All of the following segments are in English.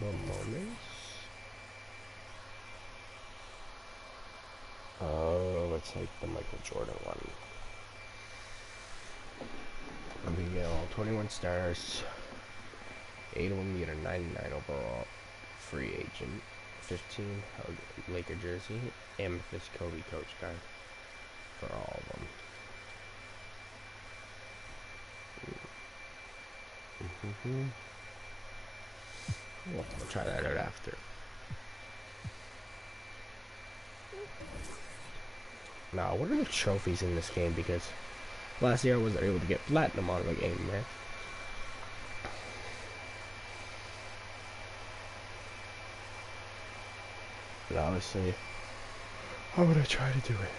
memorable moments. Let's take the Michael Jordan one. We get all 21 stars, 8 of them get a 99 overall, free agent, 15 Laker jersey, amethyst Kobe coach card for all of them. We'll try that out after. Now, what are the trophies in this game? Because last year I wasn't able to get platinum on the game, man. But obviously, I'm gonna try to do it.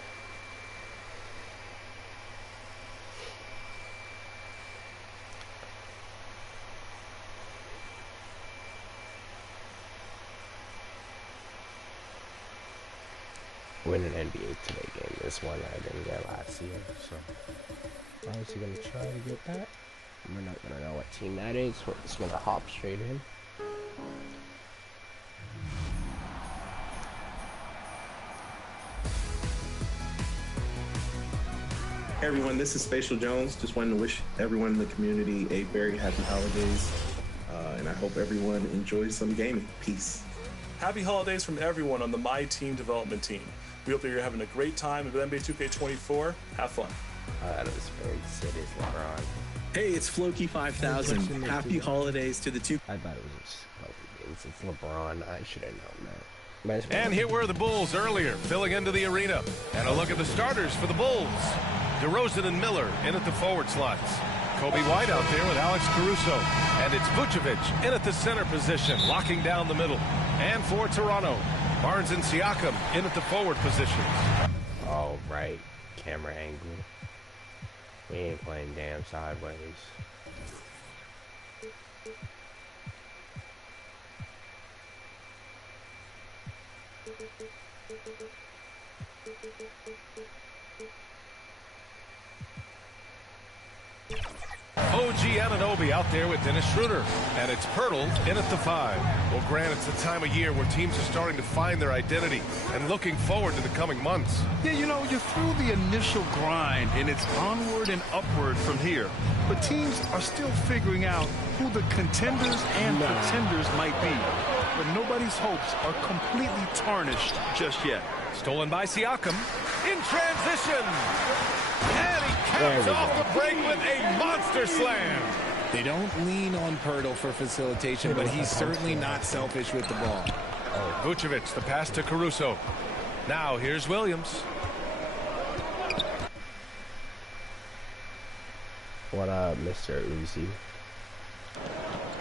Win an NBA2K game. This one I didn't get last year, so obviously gonna try to get that. We're not gonna know what team that is. We're just gonna hop straight in. Hey everyone, this is Spatial Jones. Just wanted to wish everyone in the community a very happy holidays, and I hope everyone enjoys some gaming. Peace. Happy holidays from everyone on the My Team development team. We hope that you're having a great time with NBA2K24. Have fun. That was very serious, LeBron. Hey, it's Floki5000. Happy holidays to the two. I thought it was just it's LeBron. I should have known that. And here were the Bulls earlier, filling into the arena. And a look at the starters for the Bulls. DeRozan and Miller in at the forward slots. Kobe White out there with Alex Caruso. And it's Vucevic in at the center position, locking down the middle. And for Toronto, Barnes and Siakam in at the forward positions. Oh, right. Camera angle. We ain't playing damn sideways. OG Anunoby out there with Dennis Schroeder. And it's Pirtle in at the 5. Well, Grant, it's the time of year where teams are starting to find their identity and looking forward to the coming months. Yeah, you know, you're through the initial grind, and it's onward and upward from here. But teams are still figuring out who the contenders and pretenders might be. But nobody's hopes are completely tarnished just yet. Stolen by Siakam in transition. And he caps off the break with a monster slam. They don't lean on Pirtle for facilitation, but he's certainly not selfish with the ball. Vucevic, the pass to Caruso. Now here's Williams. What up, Mr. Uzi?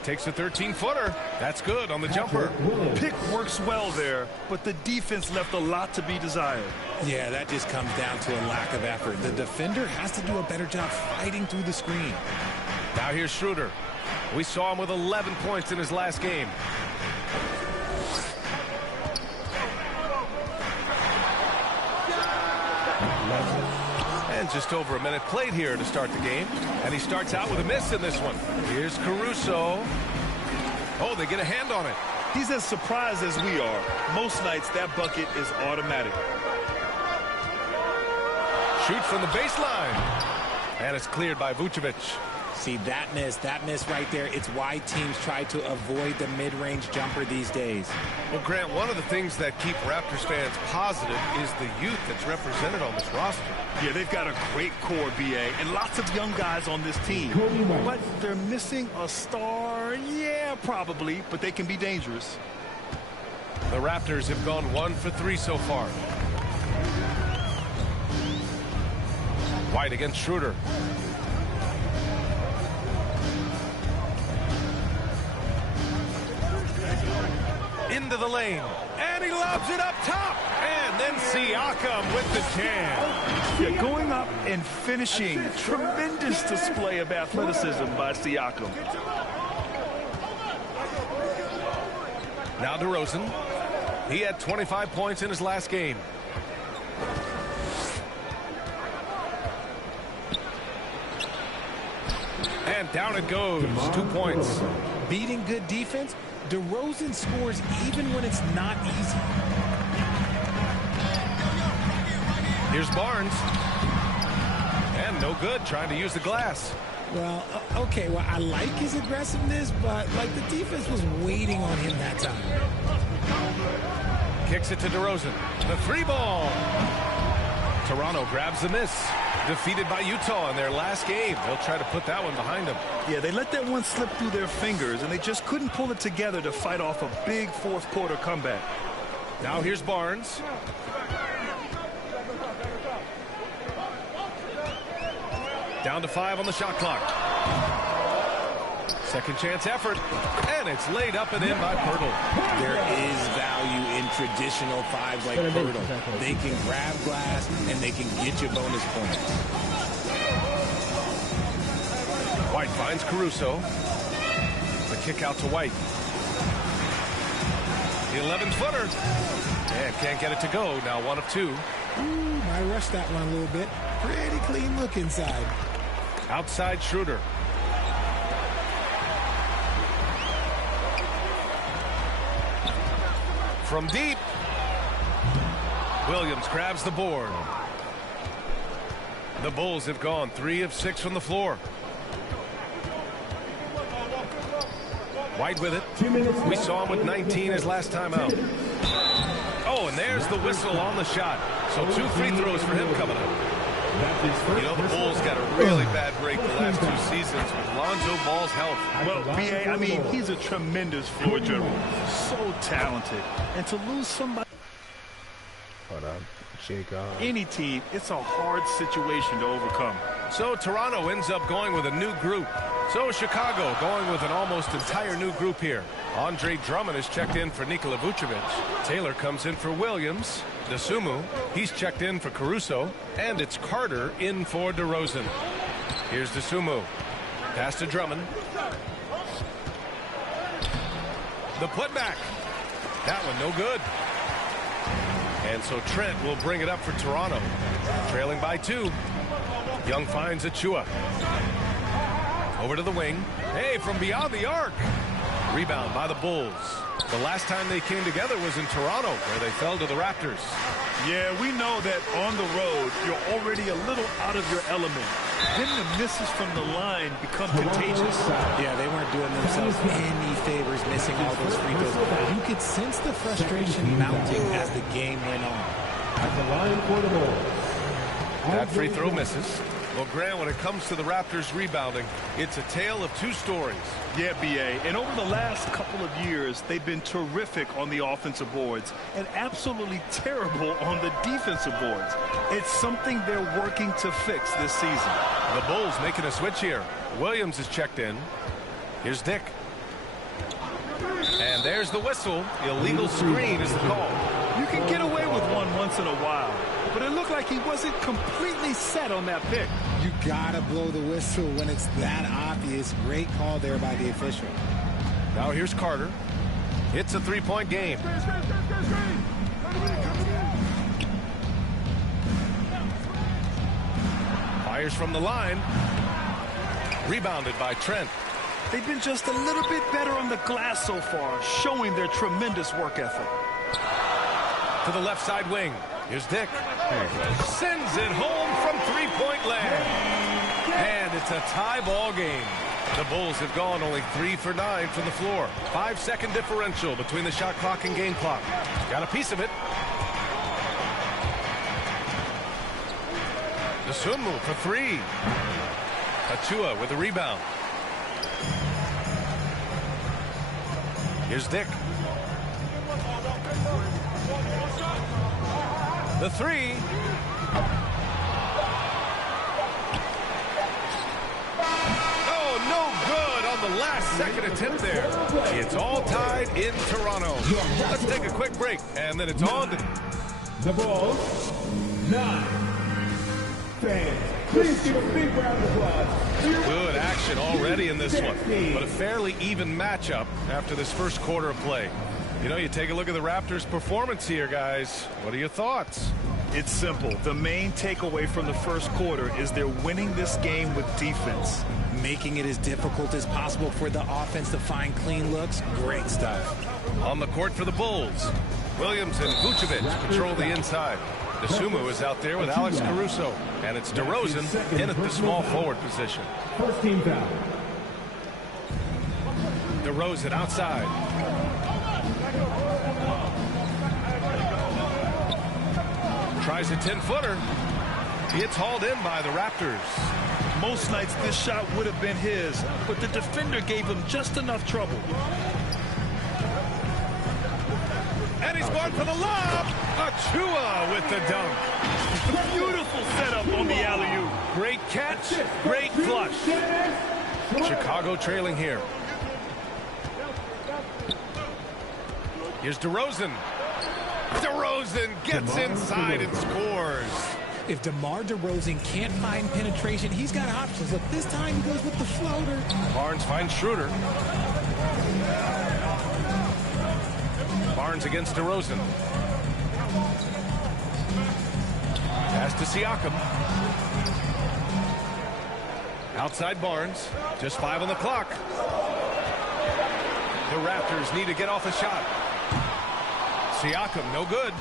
Takes a 13-footer. That's good on the jumper. Pick works well there, but the defense left a lot to be desired. Yeah, that just comes down to a lack of effort. The defender has to do a better job fighting through the screen. Now here's Schroeder. We saw him with 11 points in his last game. And just over a minute played here to start the game. And he starts out with a miss in this one. Here's Caruso. Oh, they get a hand on it. He's as surprised as we are. Most nights, that bucket is automatic. Shoots from the baseline. And it's cleared by Vucevic. See, that miss right there, it's why teams try to avoid the mid-range jumper these days. Well, Grant, one of the things that keep Raptors fans positive is the youth that's represented on this roster. Yeah, they've got a great core, BA, and lots of young guys on this team. But they're missing a star. Yeah, probably, but they can be dangerous. The Raptors have gone 1 for 3 so far. White against Schroeder. Into the lane, and he lobs it up top, and then Siakam with the jam. Yeah, going up and finishing. Tremendous display of athleticism by Siakam. Now DeRozan. He had 25 points in his last game. And down it goes. 2 points. Beating good defense DeRozan scores even when it's not easy. Here's Barnes. And no good, trying to use the glass. Well, okay, well, I like his aggressiveness, but, like, the defense was waiting on him that time. Kicks it to DeRozan. The three ball. Toronto grabs the miss. Defeated by Utah in their last game. They'll try to put that one behind them. Yeah, they let that one slip through their fingers, and they just couldn't pull it together to fight off a big fourth-quarter comeback. Now here's Barnes. Down to 5 on the shot clock. Second chance effort, and it's laid up and in by Pirtle. There is value in traditional fives like Pirtle. They can grab glass, and they can get you bonus points. White finds Caruso. The kick out to White. The 11-footer. And can't get it to go. Now 1 of 2. Ooh, I rushed that one a little bit. Pretty clean look inside. Outside Schroeder. From deep. Williams grabs the board. The Bulls have gone 3 of 6 from the floor. White with it. We saw him with 19 his last time out. Oh, and there's the whistle on the shot. So 2 free throws for him coming up. You know, the Bulls got a really bad break the last 2 seasons with Lonzo Ball's health. Well, B.A., I mean, he's a tremendous floor general. So talented. And to lose somebody... Hold on. Shake off. Any team, it's a hard situation to overcome. So Toronto ends up going with a new group. So is Chicago going with an almost entire new group here. Andre Drummond is checked in for Nikola Vucevic. Taylor comes in for Williams. Desumu, he's checked in for Caruso. And it's Carter in for DeRozan. Here's Desumu. Pass to Drummond. The putback. That one no good. And so Trent will bring it up for Toronto. Trailing by 2. Young finds Achua. Over to the wing. Hey, from beyond the arc. Rebound by the Bulls. The last time they came together was in Toronto, where they fell to the Raptors. Yeah, we know that on the road, you're already a little out of your element. Then the misses from the line become contagious. Yeah, they weren't doing themselves any favors missing all those free throws. You could sense the frustration mounting as the game went on. At the line for the Bulls. That free throw misses. Well, Grant, when it comes to the Raptors rebounding, it's a tale of 2 stories. Yeah, B.A., and over the last couple of years, they've been terrific on the offensive boards and absolutely terrible on the defensive boards. It's something they're working to fix this season. The Bulls making a switch here. Williams is checked in. Here's Dick. And there's the whistle. Illegal screen is the call. You can get away with one once in a while, but it looked like he wasn't completely set on that pick. You gotta blow the whistle when it's that obvious. Great call there by the official. Now here's Carter. It's a 3-point game. Fires from the line. Rebounded by Trent. They've been just a little bit better on the glass so far, showing their tremendous work ethic. To the left side wing. Here's Dick. Sends it home from 3-point land. And it's a tie ball game. The Bulls have gone only 3 for 9 from the floor. 5-second differential between the shot clock and game clock. Got a piece of it. Desumu for 3. Achua with the rebound. Here's Dick. The 3. Oh, no good on the last second attempt there. It's all tied in Toronto. Let's take a quick break, and then it's on to The Bulls, 9. Fans, please give a big round of applause. good action already in this one, but a fairly even matchup after this first quarter of play. You know, you take a look at the Raptors' performance here, guys. What are your thoughts? It's simple. The main takeaway from the first quarter is they're winning this game with defense. making it as difficult as possible for the offense to find clean looks. Great stuff. On the court for the Bulls, Williams and Vucevic patrol the inside. DeSumo is out there with Alex Caruso, and it's DeRozan in at the small forward position. First team foul. DeRozan outside. Tries a 10-footer. It's hauled in by the Raptors. Most nights this shot would have been his, but the defender gave him just enough trouble. And he's going for the lob. Achua with the dunk. Beautiful setup on the alley-oop. Great catch, great flush. Chicago trailing here. Here's DeRozan. DeRozan gets inside and scores. If DeMar DeRozan can't find penetration, he's got options. Look, this time he goes with the floater. Barnes finds Schroeder. Barnes against DeRozan. Pass to Siakam. Outside Barnes. Just 5 on the clock. The Raptors need to get off a shot. Siakam, no good.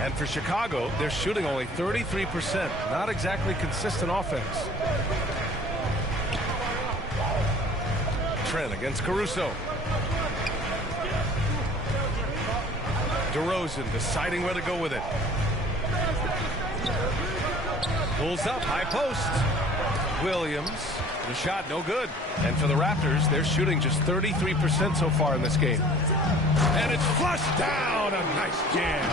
And for Chicago, they're shooting only 33%. Not exactly consistent offense. Trent against Caruso. DeRozan deciding where to go with it. Pulls up, high post. Williams, the shot no good. And for the Raptors, they're shooting just 33% so far in this game. And it's flushed down, a nice jam.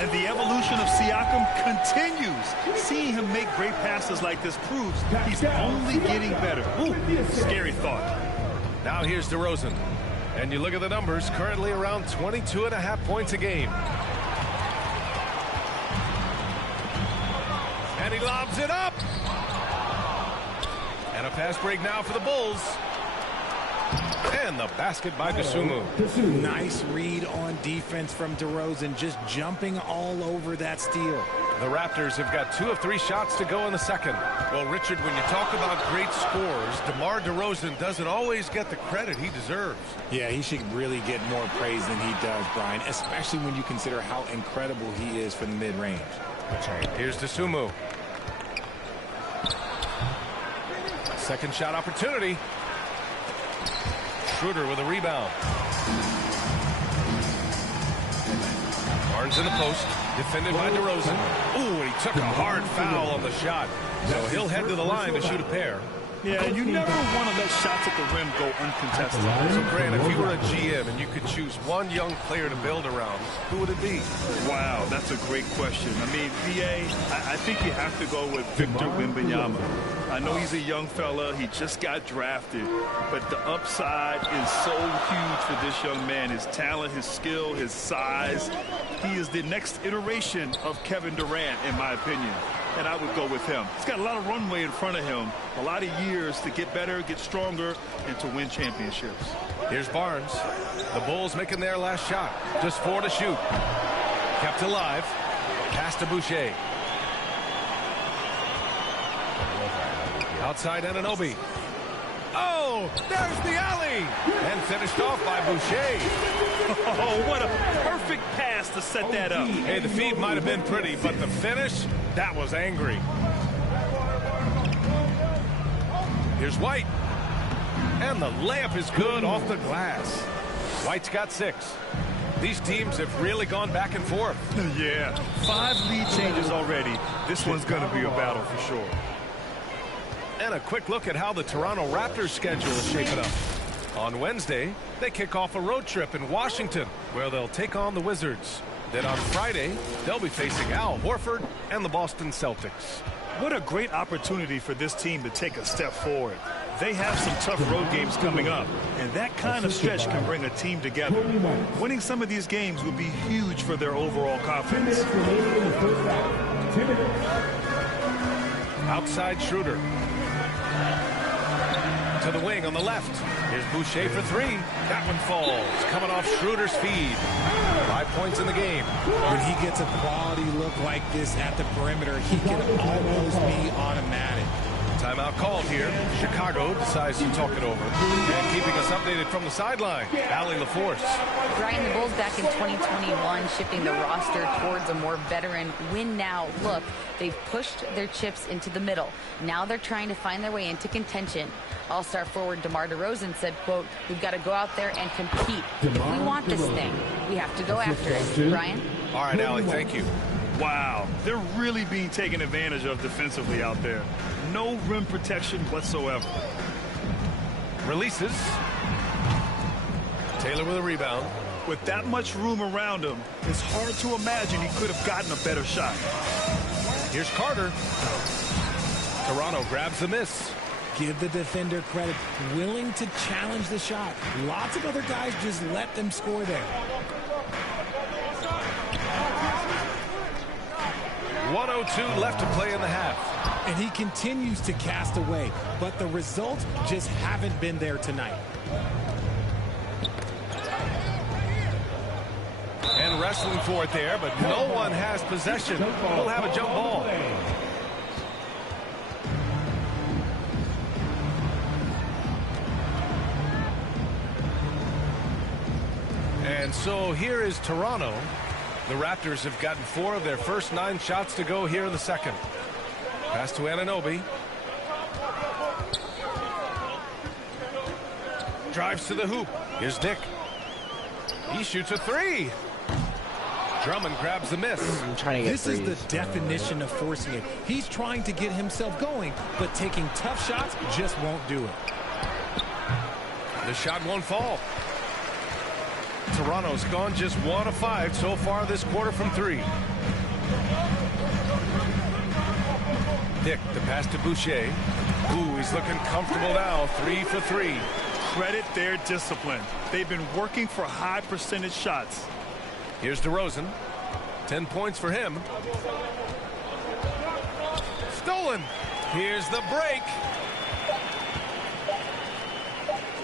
And the evolution of Siakam continues. Seeing him make great passes like this proves he's only getting better. Ooh, scary thought. Now here's DeRozan. And you look at the numbers, currently around 22.5 points a game. And he lobs it up. And a fast break now for the Bulls. And the basket by DeSumo. Nice read on defense from DeRozan, just jumping all over that steal. The Raptors have got 2 of 3 shots to go in the second. Well, Richard, when you talk about great scores, DeMar DeRozan doesn't always get the credit he deserves. Yeah, he should really get more praise than he does, Brian, especially when you consider how incredible he is from the mid-range. That's right. Here's DeSumo. Second shot opportunity. Schroeder with a rebound. Barnes in the post, defended by DeRozan. Ooh, and he took a hard foul on the shot. So he'll head to the line to shoot a pair. Yeah, you never want to let shots at the rim go uncontested. So, Grant, if you were a GM and you could choose one young player to build around, who would it be? Wow, that's a great question. I mean, I think you have to go with Victor Wembanyama. I know he's a young fella. He just got drafted. But the upside is so huge for this young man. His talent, his skill, his size. He is the next iteration of Kevin Durant, in my opinion. And I would go with him. He's got a lot of runway in front of him. A lot of years to get better, get stronger, and to win championships. Here's Barnes. The Bulls making their last shot. Just 4 to shoot. Kept alive. Pass to Boucher. Outside Anunoby. Oh, there's the alley. And finished off by Boucher. Oh, what a perfect pass to set that up. Hey, the feed might have been pretty, but the finish, that was angry. Here's White. And the layup is good off the glass. White's got 6. These teams have really gone back and forth. Yeah, 5 lead changes already. This one's going to be a battle for sure. And a quick look at how the Toronto Raptors schedule is shaping up. On Wednesday, they kick off a road trip in Washington, where they'll take on the Wizards. Then on Friday, they'll be facing Al Horford and the Boston Celtics. What a great opportunity for this team to take a step forward. They have some tough road games coming up, and that kind of stretch can bring a team together. Winning some of these games will be huge for their overall confidence. Outside Schroeder. To the wing on the left. Here's Boucher for 3. That one falls. Coming off Schroeder's feed. 5 points in the game. When he gets a quality look like this at the perimeter, he can almost be automatic. Timeout called here. Chicago decides to talk it over. And keeping us updated from the sideline, Allie LaForce. Brian, the Bulls back in 2021 shifting the roster towards a more veteran win-now look. They've pushed their chips into the middle. Now they're trying to find their way into contention. All-star forward DeMar DeRozan said, quote, "We've got to go out there and compete. If we want this thing, we have to go after it." Brian? All right, Allie, thank you. Wow, they're really being taken advantage of defensively out there. No rim protection whatsoever. Releases. Taylor with a rebound. With that much room around him, it's hard to imagine he could have gotten a better shot. Here's Carter. Toronto grabs the miss. Give the defender credit. Willing to challenge the shot. Lots of other guys just let them score there. 1:02 left to play in the half. And he continues to cast away, but the results just haven't been there tonight. And wrestling for it there, but no one has possession. We'll have a jump ball. And so here is Toronto. The Raptors have gotten 4 of their first 9 shots to go here in the second. Pass to Anunoby. Drives to the hoop. Here's Nick. He shoots a 3. Drummond grabs the miss. I'm trying to get This is the definition of forcing it. He's trying to get himself going, but taking tough shots just won't do it. The shot won't fall. Toronto's gone just 1 of 5 so far this quarter from 3. Nick, the pass to Boucher. Ooh, he's looking comfortable now. 3 for 3. Credit their discipline. They've been working for high percentage shots. Here's DeRozan. 10 points for him. Stolen. Here's the break.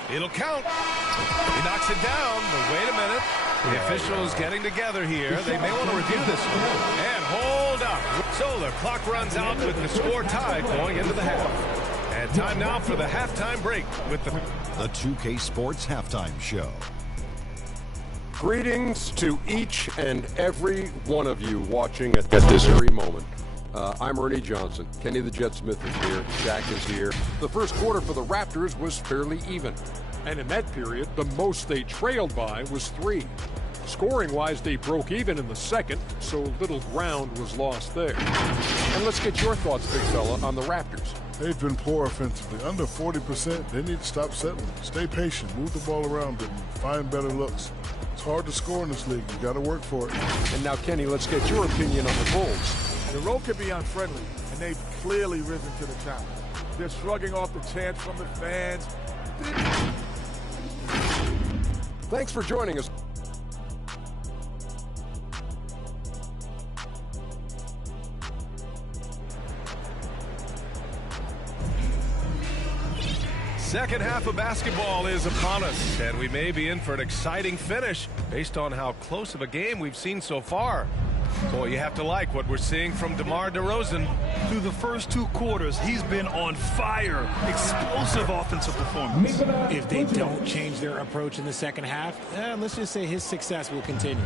It'll count. He knocks it down, but wait a minute. The officials getting together here. They may want to review this one. And hold up. So the clock runs out with the score tied going into the half. And time now for the halftime break with the 2K Sports Halftime Show. Greetings to each and every one of you watching at this very moment. I'm Ernie Johnson. Kenny the Jet Smith is here. Shaq is here. The first quarter for the Raptors was fairly even. And in that period, the most they trailed by was 3. Scoring-wise, they broke even in the second, so little ground was lost there. And let's get your thoughts, big fella, on the Raptors. They've been poor offensively. Under 40%, they need to stop settling. Stay patient. Move the ball around them. Find better looks. It's hard to score in this league. You got to work for it. And now, Kenny, let's get your opinion on the Bulls. The role can be unfriendly, and they've clearly risen to the challenge. They're shrugging off the chants from the fans. Thanks for joining us. second half of basketball is upon us, and we may be in for an exciting finish based on how close of a game we've seen so far. Boy, you have to like what we're seeing from DeMar DeRozan. Through the first 2 quarters, he's been on fire. Explosive offensive performance. If they don't change their approach in the second half, let's just say his success will continue.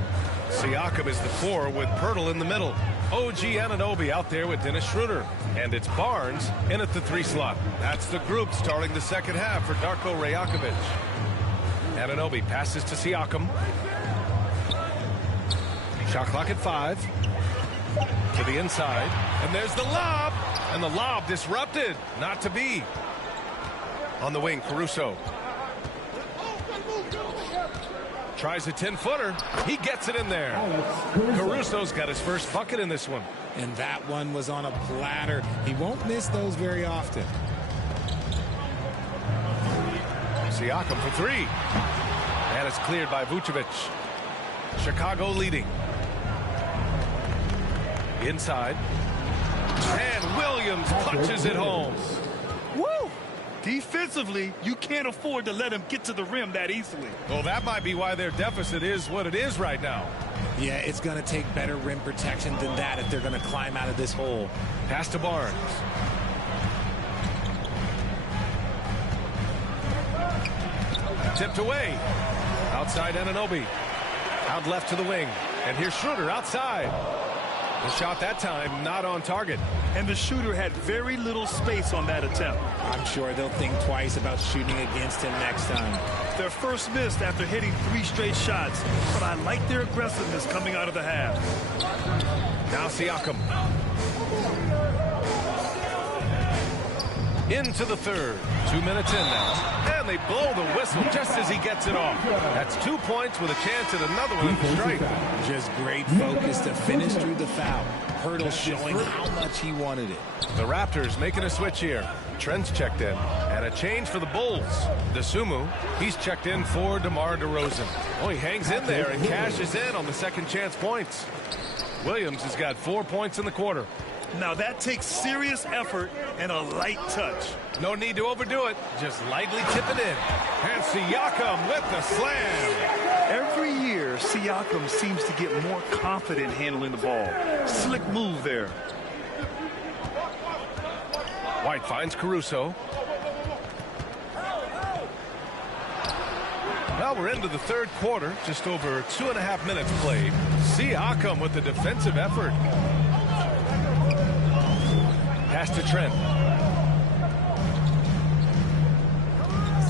Siakam is the 4 with Pirtle in the middle. OG Anunoby out there with Dennis Schroeder. And it's Barnes in at the 3 slot. That's the group starting the second half for Darko Rajakovic. Anunoby passes to Siakam. Shot clock at 5. To the inside. And there's the lob. And the lob disrupted. Not to be. On the wing, Caruso. Tries a 10-footer. He gets it in there. Caruso's got his first bucket in this one. And that one was on a platter. He won't miss those very often. Siakam for 3. And it's cleared by Vucevic. Chicago leading. Inside. And Williams punches it home. Woo! Defensively, you can't afford to let him get to the rim that easily. Well, that might be why their deficit is what it is right now. Yeah, it's going to take better rim protection than that if they're going to climb out of this hole. Pass to Barnes. tipped away. Outside Anunoby. Out left to the wing. And here's Schroeder outside. The shot that time not on target. And the shooter had very little space on that attempt. I'm sure they'll think twice about shooting against him next time. Their first missed after hitting 3 straight shots, but I like their aggressiveness coming out of the half. Now Siakam. Into the third. 2 minutes in now. And they blow the whistle just as he gets it off. That's 2 points with a chance at another one at the stripe. Just great focus to finish through the foul. Hurdle showing how much he wanted it. The Raptors making a switch here. Trent's checked in. And a change for the Bulls. DeSumo, he's checked in for DeMar DeRozan. Oh, he hangs in there and cashes in on the second chance points. Williams has got 4 points in the quarter. Now that takes serious effort and a light touch. No need to overdo it. Just lightly tip it in. And Siakam with the slam. Every year, Siakam seems to get more confident handling the ball. Slick move there. White finds Caruso. Well, we're into the third quarter. Just over 2.5 minutes played. Siakam with the defensive effort. Pass to Trent.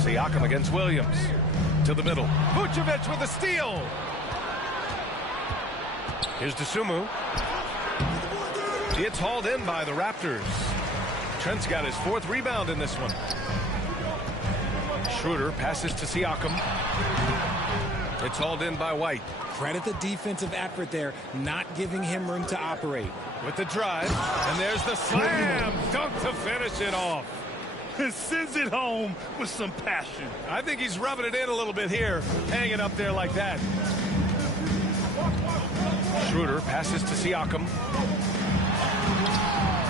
Siakam against Williams. To the middle. Vucevic with a steal. Here's DeSumo. It's hauled in by the Raptors. Trent's got his 4th rebound in this one. Schroeder passes to Siakam. It's hauled in by White. Credit the defensive effort there, not giving him room to operate. With the drive, and there's the slam dunk to finish it off. And sends it home with some passion. I think he's rubbing it in a little bit here, hanging up there like that. Schroeder passes to Siakam.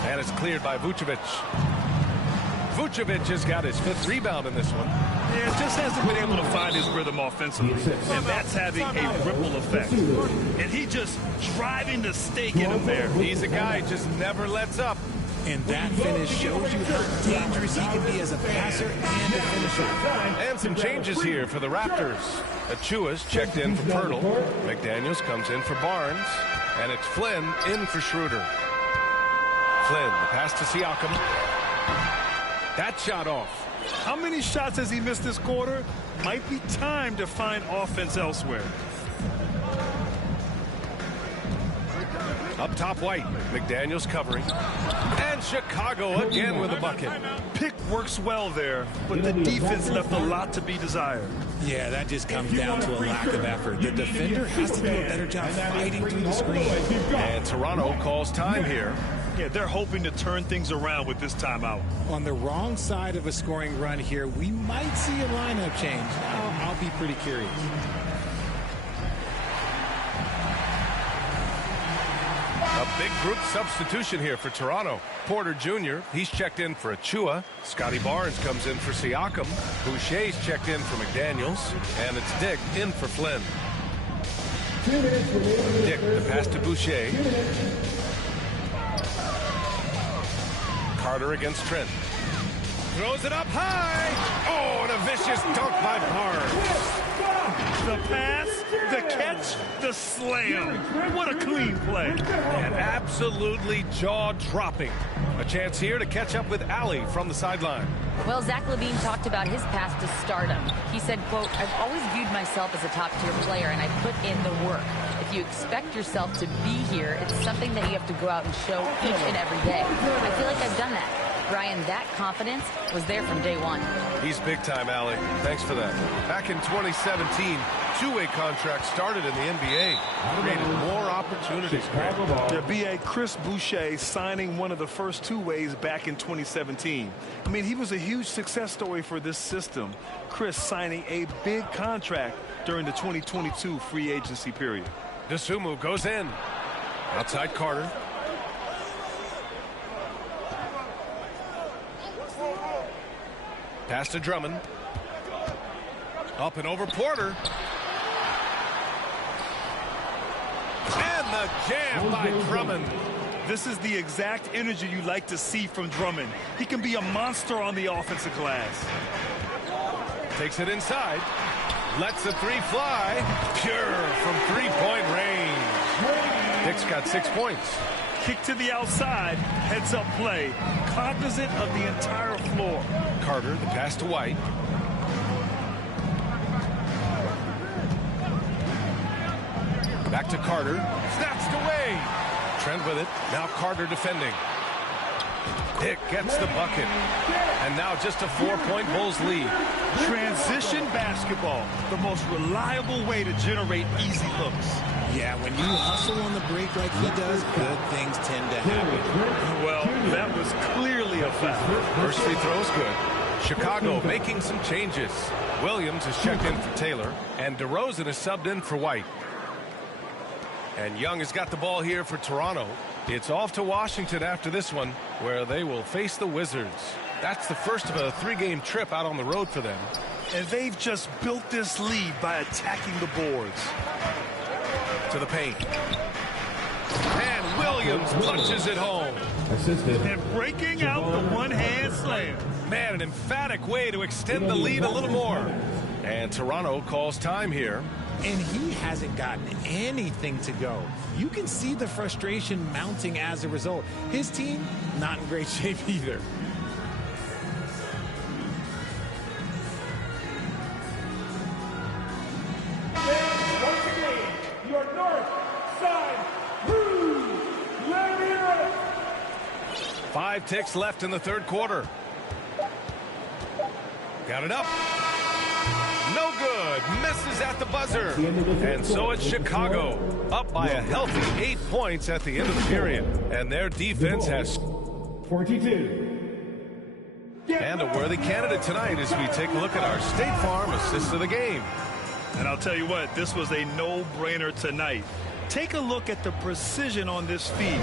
And it's cleared by Vucevic. Vucevic has got his 5th rebound in this one. Yeah, just hasn't been able to find his rhythm offensively. And that's having a ripple effect. And he just driving the stake in him there. He's a guy who just never lets up. And that finish shows you how dangerous he can be as a passer and a finisher. And some changes here for the Raptors. Achua's checked in for Pirtle. McDaniels comes in for Barnes. And it's Flynn in for Schroeder. Flynn, the pass to Siakam. That shot off. How many shots has he missed this quarter? Might be time to find offense elsewhere. Up top, White. McDaniels covering. And Chicago again with a bucket. Pick works well there, but the defense left a lot to be desired. Yeah, that just comes down to a lack of effort. The defender has to do a better job fighting through the screen. And Toronto calls time here. Yeah, they're hoping to turn things around with this timeout. On the wrong side of a scoring run here, we might see a lineup change. I'll be pretty curious. A big group substitution here for Toronto. Porter Jr., he's checked in for Achua. Scotty Barnes comes in for Siakam. Boucher's checked in for McDaniels. And it's Dick in for Flynn. Dick, the pass to Boucher. Carter against Trent. Throws it up high. Oh, and a vicious dunk by Barnes. The pass, the catch, the slam. What a clean play. And absolutely jaw-dropping. A chance here to catch up with Allie from the sideline. Well, Zach LaVine talked about his path to stardom. He said, quote, "I've always viewed myself as a top-tier player, and I put in the work. If you expect yourself to be here, it's something that you have to go out and show each and every day. I feel like I've done that." Brian, that confidence was there from day one. He's big time, Allie. Thanks for that. Back in 2017, two-way contracts started in the NBA. Created more opportunities. Yeah, B.A. Chris Boucher signing one of the first two-ways back in 2017. I mean, he was a huge success story for this system. Chris signing a big contract during the 2022 free agency period. DeSumo goes in. Outside Carter. Pass to Drummond. Up and over Porter. And the jam by Drummond. This is the exact energy you like to see from Drummond. He can be a monster on the offensive glass. Takes it inside. Lets the three fly. Pure from three-point range. Dick's got 6 points. Kick to the outside. Heads-up play. Cognizant of the entire floor. Carter, the pass to White. Back to Carter. Snatched away. Trent with it. Now Carter defending. Dick gets the bucket. And now just a 4-point Bulls lead. Transition basketball. The most reliable way to generate easy looks. Yeah, when you hustle on the break like he does, good things tend to happen. Well, that was clearly a foul. First free throw is good. Chicago making some changes. Williams is checked in for Taylor. And DeRozan is subbed in for White. And Young has got the ball here for Toronto. It's off to Washington after this one, where they will face the Wizards. That's the first of a 3-game trip out on the road for them. And they've just built this lead by attacking the boards. To the paint. And Williams punches it home. And breaking out the one-hand slam. Man, an emphatic way to extend the lead a little more. And Toronto calls time here. And he hasn't gotten anything to go. You can see the frustration mounting as a result. His team, not in great shape either. Once again, your north side Bruce. Let me up. 5 ticks left in the third quarter. Got it up. No good. Misses at the buzzer. And so it's Chicago. Up by a healthy 8 points at the end of the period. And their defense has 42. And a worthy candidate tonight as we take a look at our State Farm assist of the game. And I'll tell you what, this was a no-brainer tonight. Take a look at the precision on this feed.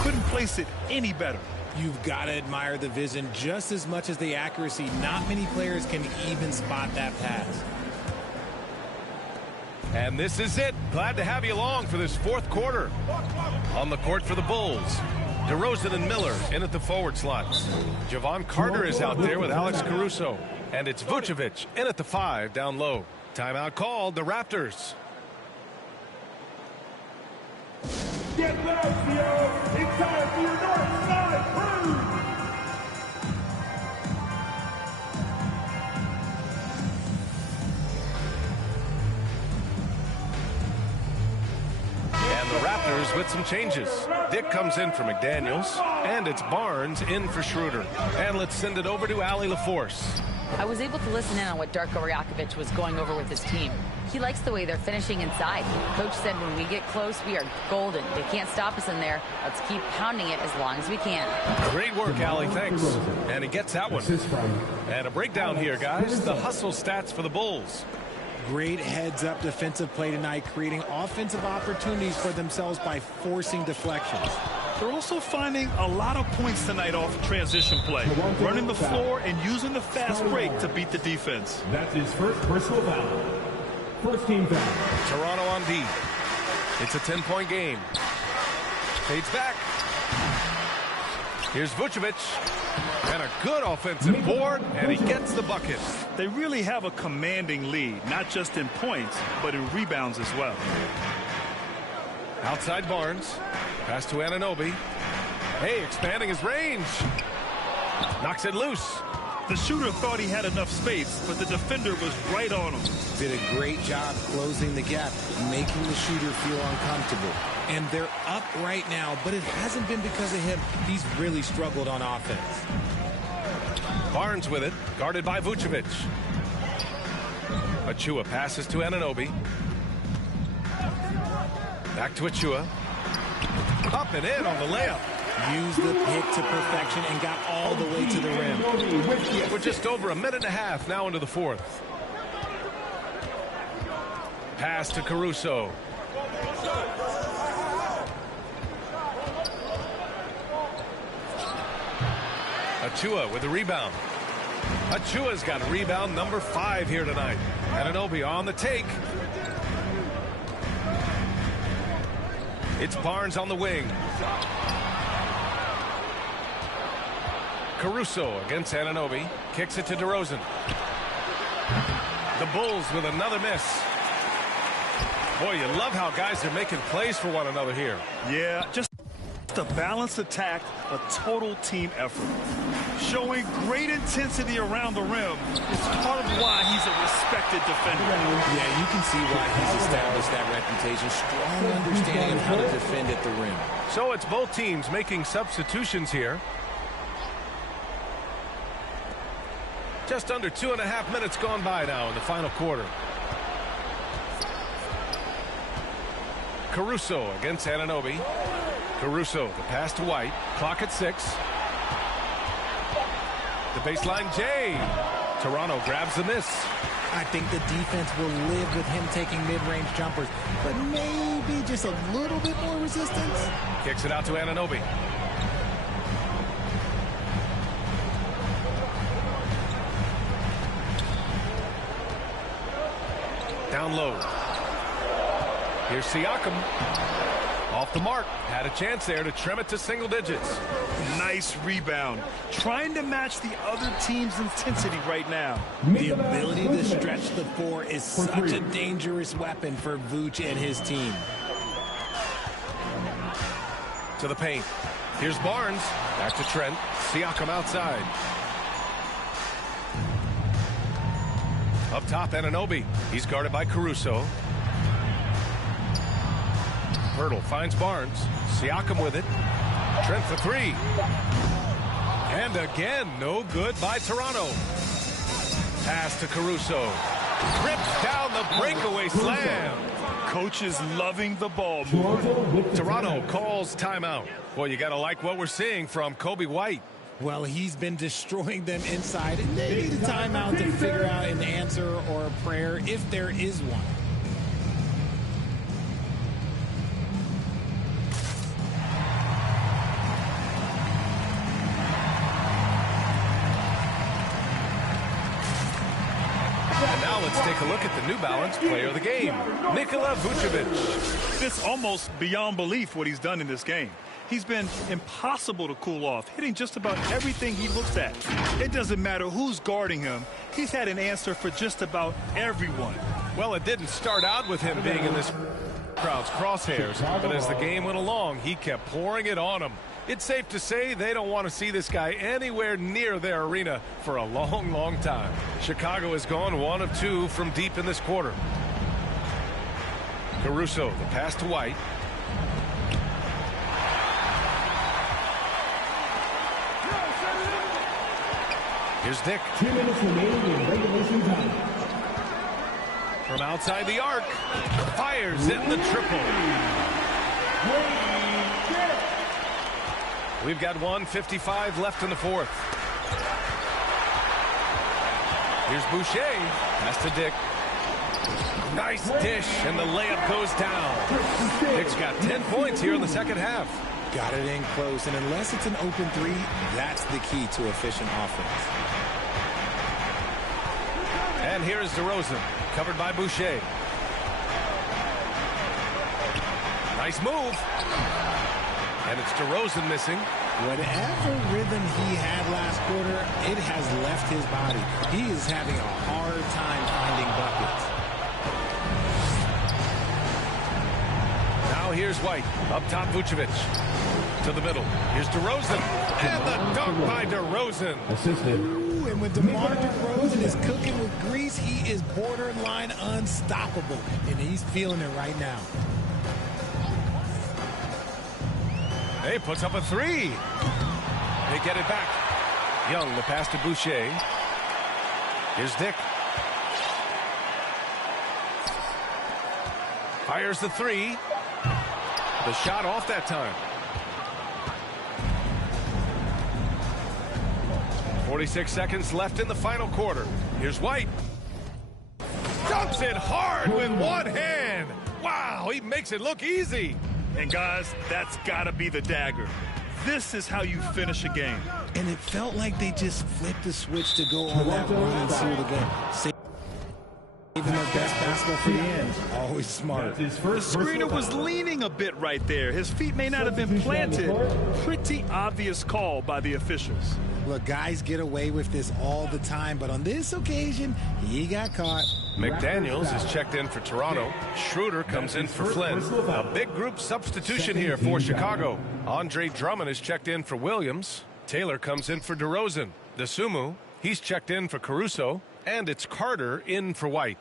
Couldn't place it any better. You've got to admire the vision just as much as the accuracy. Not many players can even spot that pass. And this is it. Glad to have you along for this fourth quarter. On the court for the Bulls, DeRozan and Miller in at the forward slots. Javon Carter is out there with Alex Caruso. And it's Vucevic in at the 5 down low. Timeout called, the Raptors. Get loud, Theo. It's time for your north side Bruce. And the Raptors with some changes. Dick comes in for McDaniels, and it's Barnes in for Schroeder. And let's send it over to Allie LaForce. I was able to listen in on what Darko Rajakovic was going over with his team. He likes the way they're finishing inside. Coach said when we get close, we are golden. They can't stop us in there. Let's keep pounding it as long as we can. Great work, Allie. Thanks. And he gets that one. And a breakdown here, guys. The hustle stats for the Bulls. Great heads-up defensive play tonight, creating offensive opportunities for themselves by forcing deflections. They're also finding a lot of points tonight off transition play, running the floor and using the fast break to beat the defense. That's his first personal foul. First team foul. Toronto on D. It's a 10-point game. Fades back. Here's Vucevic. And a good offensive board, and he gets the bucket. They really have a commanding lead, not just in points, but in rebounds as well. Outside Barnes. Pass to Anunoby. Hey, expanding his range. Knocks it loose. The shooter thought he had enough space, but the defender was right on him. Did a great job closing the gap, making the shooter feel uncomfortable. And they're up right now, but it hasn't been because of him. He's really struggled on offense. Barnes with it, guarded by Vucevic. Achua passes to Anunoby. Back to Achua. Up and in on the layup. Used the pick to perfection and got all the way to the rim. We're just over a minute and a half now into the fourth. Pass to Caruso. Achua with the rebound. Achua's got rebound number 5 here tonight. Anunoby on the take. It's Barnes on the wing. Caruso against Anunoby. Kicks it to DeRozan. The Bulls with another miss. Boy, you love how guys are making plays for one another here. Yeah, just a balanced attack, a total team effort. Showing great intensity around the rim is part of why he's a respected defender. Yeah, you can see why he's established that reputation. Strong understanding of how to defend at the rim. So it's both teams making substitutions here. Just under 2.5 minutes gone by now in the final quarter. Caruso against Anunoby. Caruso, the pass to White. Clock at 6. The baseline J. Toronto grabs the miss. I think the defense will live with him taking mid-range jumpers, but maybe just a little bit more resistance. Kicks it out to Anunoby. Down low. Here's Siakam. Off the mark. Had a chance there to trim it to single digits. Nice rebound. Trying to match the other team's intensity right now. The ability to stretch the floor is such a dangerous weapon for Vooch and his team. To the paint. Here's Barnes. Back to Trent. Siakam outside. Up top, Anunoby. He's guarded by Caruso. Hurdle finds Barnes. Siakam with it. Trent for 3. And again, no good by Toronto. Pass to Caruso. Rips down the breakaway slam. Coach is loving the ball move. Toronto calls timeout. Boy, you got to like what we're seeing from Coby White. Well, he's been destroying them inside, and they need a timeout to figure out an answer or a prayer if there is one. And now let's take a look at the New Balance player of the game, Nikola Vucevic. It's almost beyond belief what he's done in this game. He's been impossible to cool off, hitting just about everything he looks at. It doesn't matter who's guarding him. He's had an answer for just about everyone. Well, it didn't start out with him being in this crowd's crosshairs, but as the game went along, he kept pouring it on him. It's safe to say they don't want to see this guy anywhere near their arena for a long, long time. Chicago has gone 1 of 2 from deep in this quarter. Caruso, the pass to White. Here's Dick. 2 minutes remaining in regulation time. From outside the arc. Fires in the triple. We've got 1:55 left in the fourth. Here's Boucher. Pass to Dick. Nice dish, and the layup goes down. Dick's got 10 points here in the second half. Got it in close, and unless it's an open 3, that's the key to efficient offense. And here is DeRozan, covered by Boucher. Nice move. And it's DeRozan missing. Whatever rhythm he had last quarter, it has left his body. He is having a hard time finding buckets. Now here's White. Up top, Vucevic. To the middle. Here's DeRozan. And the dunk by DeRozan. Ooh, and when DeMar DeRozan is cooking with grease, he is borderline unstoppable. And he's feeling it right now. Hey, puts up a 3. They get it back. Young, the pass to Boucher. Here's Dick. Fires the 3. The shot off that time. 46 seconds left in the final quarter. Here's White. Dumps it hard with one hand. Wow, he makes it look easy. And guys, that's got to be the dagger. This is how you finish a game. And it felt like they just flipped the switch to go on that run and seal the game. Saving their best basketball for the end. Always smart. The screener was leaning a bit right there. His feet may not have been planted. Pretty obvious call by the officials. Look, guys get away with this all the time, but on this occasion, he got caught. McDaniels is checked in for Toronto. Schroeder comes in for Flynn. A big group substitution here for Chicago. Andre Drummond is checked in for Williams. Taylor comes in for DeRozan. DeSumo, he's checked in for Caruso. And it's Carter in for White.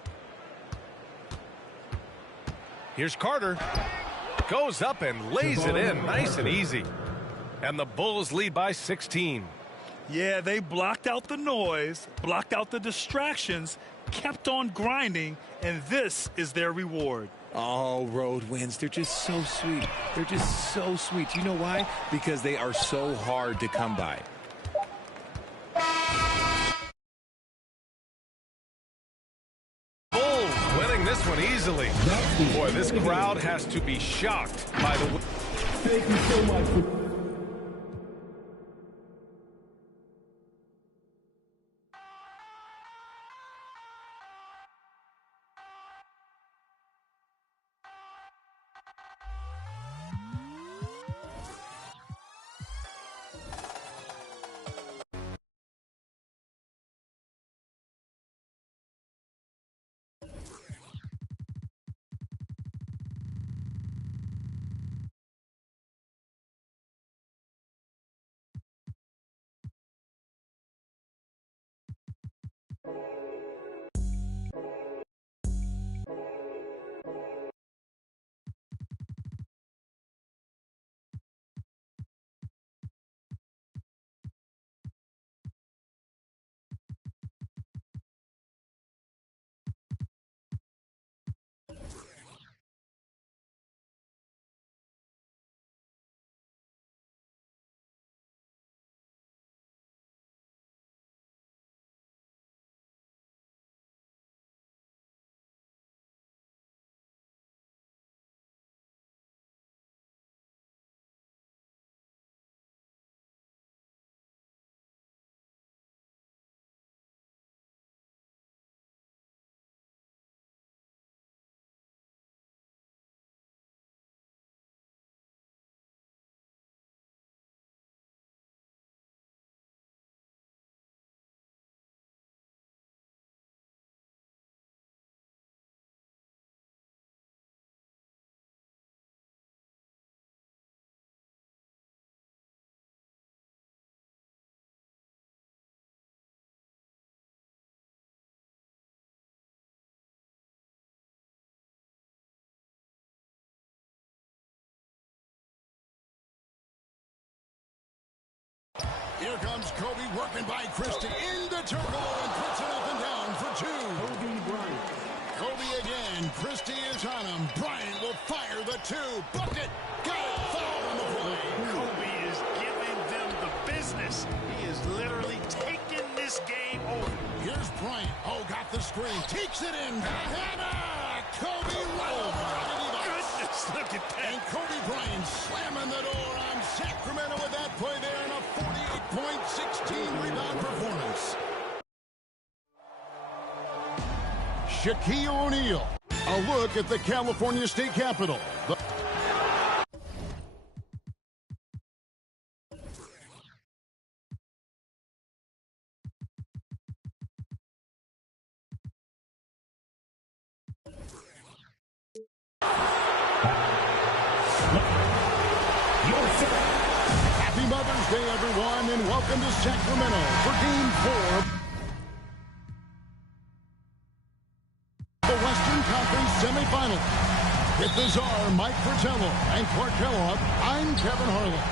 Here's Carter. Goes up and lays it in nice and easy. And the Bulls lead by 16. Yeah, they blocked out the noise, blocked out the distractions, kept on grinding, and this is their reward. Oh, road wins. They're just so sweet. They're just so sweet. You know why? Because they are so hard to come by. Bulls winning this one easily. Boy, this crowd has to be shocked by the win. Thank you so much. Here comes Kobe working by Christie into Turbo and puts it up and down for two. Kobe Bryant. Kobe again. Christie is on him. Bryant will fire the two. Bucket. Got it. Foul on the play. Kobe is giving them the business. He is literally taking this game over. Here's Bryant. Oh, got the screen. Takes it in. Hannah. Kobe Goodness, look at that. And Kobe Bryant slamming the door on Sacramento with that play there in a 48-point, 16-rebound performance. Shaquille O'Neal. A look at the California State Capitol. Happy Mother's Day, everyone, and welcome to Sacramento for Game 4 the Western Conference semifinal. With the czar, Mike Fratello, and Clark Kellogg, I'm Kevin Harlan.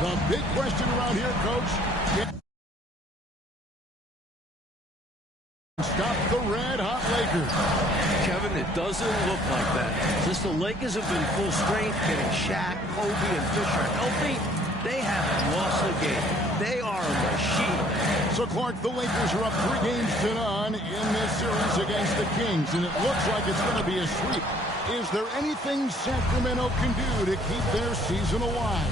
The big question around here, Coach, stop the red-hot Lakers. Kevin, it doesn't look like that. Since the Lakers have been full strength, getting Shaq, Kobe, and Fisher healthy, they haven't lost the game. They are a machine. So, Clark, the Lakers are up 3-0 in this series against the Kings, and it looks like it's going to be a sweep. Is there anything Sacramento can do to keep their season alive?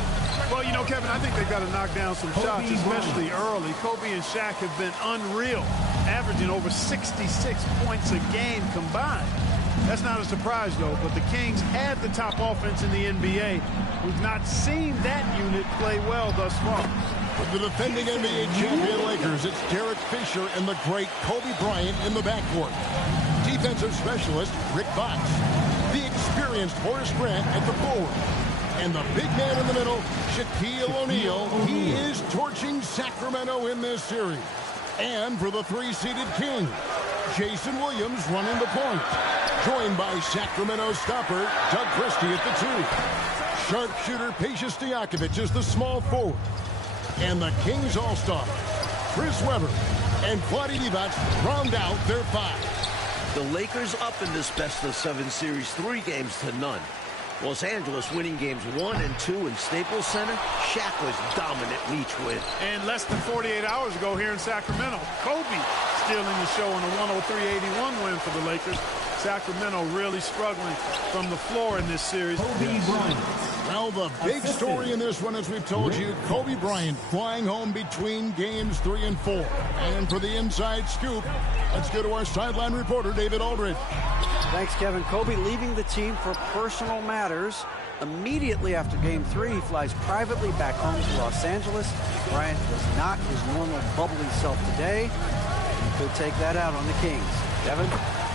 Well, you know, Kevin, I think they've got to knock down some shots, especially early. Kobe and Shaq have been unreal, averaging over 66 points a game combined. That's not a surprise, though, but the Kings had the top offense in the NBA. We've not seen that unit play well thus far. For the defending NBA champion Lakers, it's Derek Fisher and the great Kobe Bryant in the backcourt. Defensive specialist Rick Fox. The experienced Horace Grant at the forward. And the big man in the middle, Shaquille O'Neal. He is torching Sacramento in this series. And for the 3-seeded Kings, Jason Williams running the point. Joined by Sacramento stopper Doug Christie at the 2. Sharpshooter Peja Stojakovic is the small forward. And the Kings All-Star, Chris Webber and Vlade Divac round out their 5. The Lakers up in this best-of-7 series 3-0. Los Angeles winning games 1 and 2 in Staples Center. Shaq was dominant in each win. And less than 48 hours ago here in Sacramento, Kobe stealing the show in a 103-81 win for the Lakers. Sacramento really struggling from the floor in this series. Kobe Bryant. Well, the big story in this one, as we've told you, Kobe Bryant flying home between games 3 and 4. And for the inside scoop, let's go to our sideline reporter, David Aldridge. Thanks, Kevin. Kobe leaving the team for personal matters. Immediately after Game 3, he flies privately back home to Los Angeles. Bryant was not his normal bubbly self today. He could take that out on the Kings. Kevin?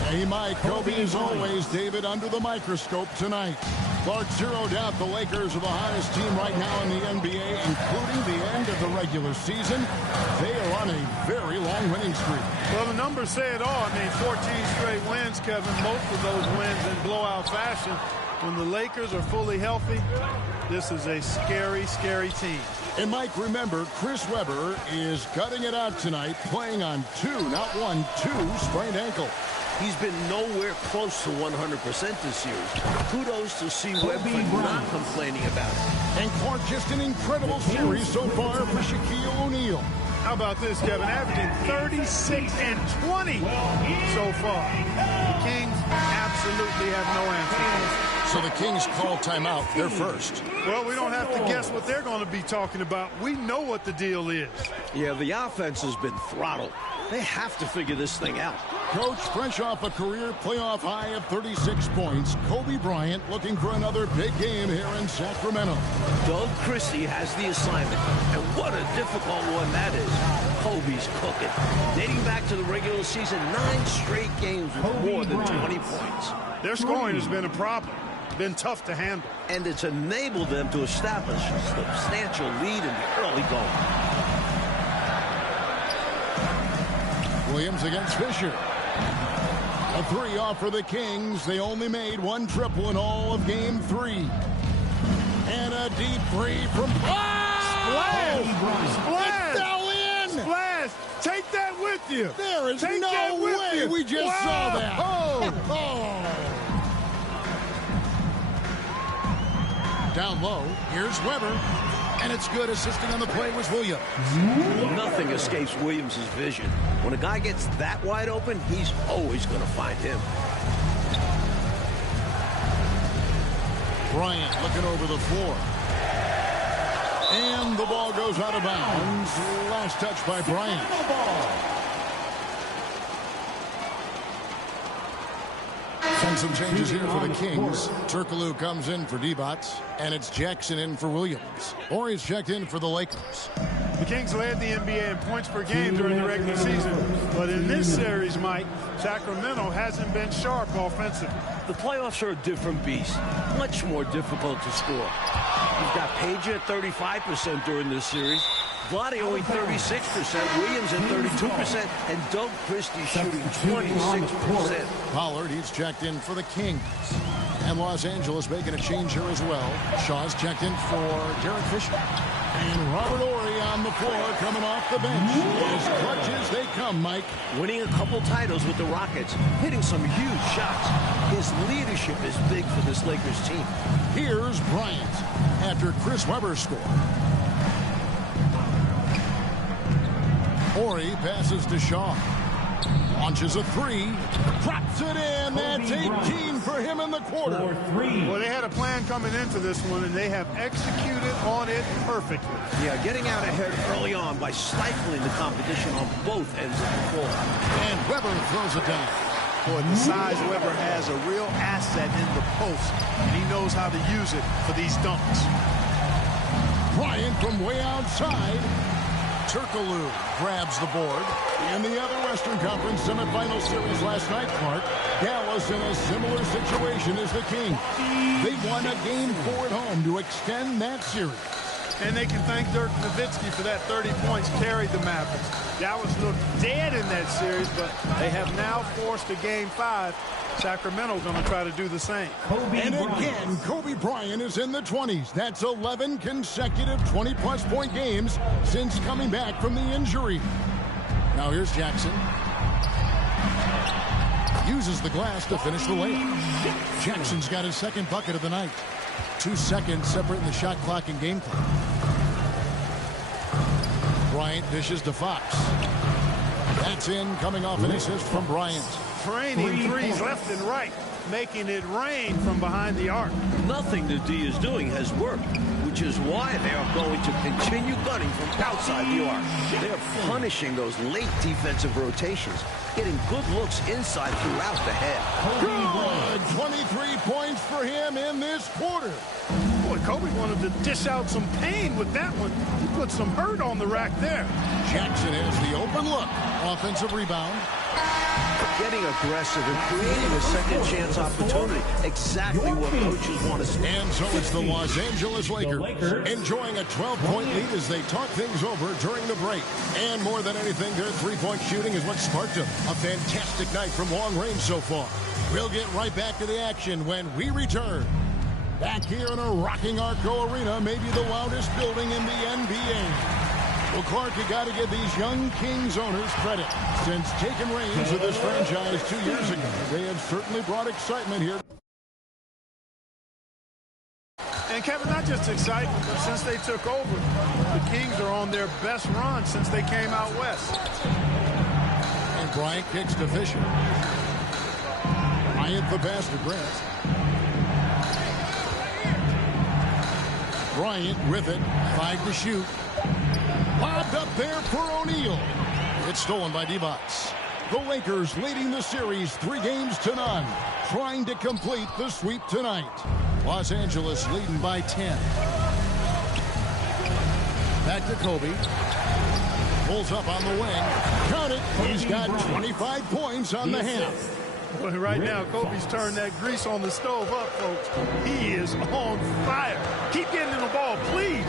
Hey, Mike. Kobe, as always, David, under the microscope tonight. Clark zeroed out the Lakers are the hottest team right now in the NBA, including the end of the regular season. They are on a very long winning streak. Well, the numbers say it all. I mean, 14 straight wins, Kevin. Most of those wins in blowout fashion. When the Lakers are fully healthy, this is a scary, scary team. And, Mike, remember, Chris Webber is gutting it out tonight, playing on 2, not 1, 2 sprained ankle. He's been nowhere close to 100% this series. Kudos to C. Webb for not complaining about it. And Clark, just an incredible series so far for Shaquille O'Neal. How about this, Kevin? Averaging 36 and 20 so far. The Kings absolutely have no answer. So the Kings call timeout. They're first. Well, we don't have to guess what they're going to be talking about. We know what the deal is. Yeah, the offense has been throttled. They have to figure this thing out. Coach, fresh off a career playoff high of 36 points, Kobe Bryant looking for another big game here in Sacramento. Doug Christie has the assignment, and what a difficult one that is. Kobe's cooking. Dating back to the regular season, 9 straight games with more than 20 points. Their scoring has been a problem. Been tough to handle. And it's enabled them to establish a substantial lead in the early going. Williams against Fisher. A 3 off for the Kings. They only made 1 triple in all of Game 3. And a deep 3 from... Splash! It fell in! Splash! Take that with you! There is no way we just saw that! Down low, here's Webber. And it's good. Assisting on the play was Williams. Nothing escapes Williams' vision. When a guy gets that wide open, he's always going to find him. Bryant looking over the floor. And the ball goes out of bounds. Last touch by Bryant. And some changes here for the Kings. Turkoglu comes in for Divac, and it's Jackson in for Williams. Horry's checked in for the Lakers. The Kings led the NBA in points per game during the regular season, but in this series, Mike, Sacramento hasn't been sharp offensively. The playoffs are a different beast, much more difficult to score. You've got Peja at 35% during this series, Vlade only 36%, Williams at 32%, and Doug Christie shooting 26%. Pollard, he's checked in for the Kings. And Los Angeles making a change here as well. Shaw's checked in for Derek Fisher. And Robert Horry on the floor coming off the bench. As clutch as they come, Mike. Winning a couple titles with the Rockets, hitting some huge shots. His leadership is big for this Lakers team. Here's Bryant after Chris Webber scored. Horry passes to Shaw. Launches a 3. Drops it in. That's 18 for him in the quarter. Well, they had a plan coming into this one, and they have executed on it perfectly. Yeah, getting out ahead early on by stifling the competition on both ends of the floor. And Webber throws it down. Boy, the size Webber has a real asset in the post, and he knows how to use it for these dunks. Bryant from way outside. Turkoglu grabs the board. In the other Western Conference semifinal series last night, Clark, Dallas in a similar situation as the Kings. They won a Game 4 at home to extend that series. And they can thank Dirk Nowitzki for that 30 points carried the Mavericks. Dallas looked dead in that series, but they have now forced a Game 5. Sacramento's going to try to do the same. And again, Kobe Bryant is in the 20s. That's 11 consecutive 20-plus point games since coming back from the injury. Now here's Jackson. Uses the glass to finish the layup. Jackson's got his second bucket of the night. 2 seconds separating the shot clock and game clock. Bryant dishes to Fox. That's in, coming off an assist from Bryant. Training threes left and right, making it rain from behind the arc. Nothing the D is doing has worked, which is why they are going to continue gunning from outside the arc. They are punishing those late defensive rotations, getting good looks inside throughout the half. Good! 23 points for him in this quarter. Boy, Kobe wanted to dish out some pain with that one. He put some hurt on the rack there. Jackson has the open look. Offensive rebound. Getting aggressive and creating a second chance opportunity. Exactly what coaches want to see. And so it's the Los Angeles Lakers enjoying a 12-point lead as they talk things over during the break. And more than anything, their three-point shooting is what sparked them. A fantastic night from long range so far. We'll get right back to the action when we return. Back here in a rocking Arco Arena, maybe the loudest building in the NBA. Well, Clark, you got to give these young Kings owners credit. Since taking reins of this franchise 2 years ago, they have certainly brought excitement here. And Kevin, not just excitement, but since they took over, the Kings are on their best run since they came out west. And Bryant kicks to Fisher. Bryant the pass to Grant. Bryant with it, 5 to shoot. Lobbed up there for O'Neal. It's stolen by Divac. The Lakers leading the series 3-0, trying to complete the sweep tonight. Los Angeles leading by 10. Back to Kobe. Pulls up on the wing. Count it. He's got 25 points on the half. Well, right now, Kobe's turned that grease on the stove up, folks. He is on fire. Keep getting in the ball, please.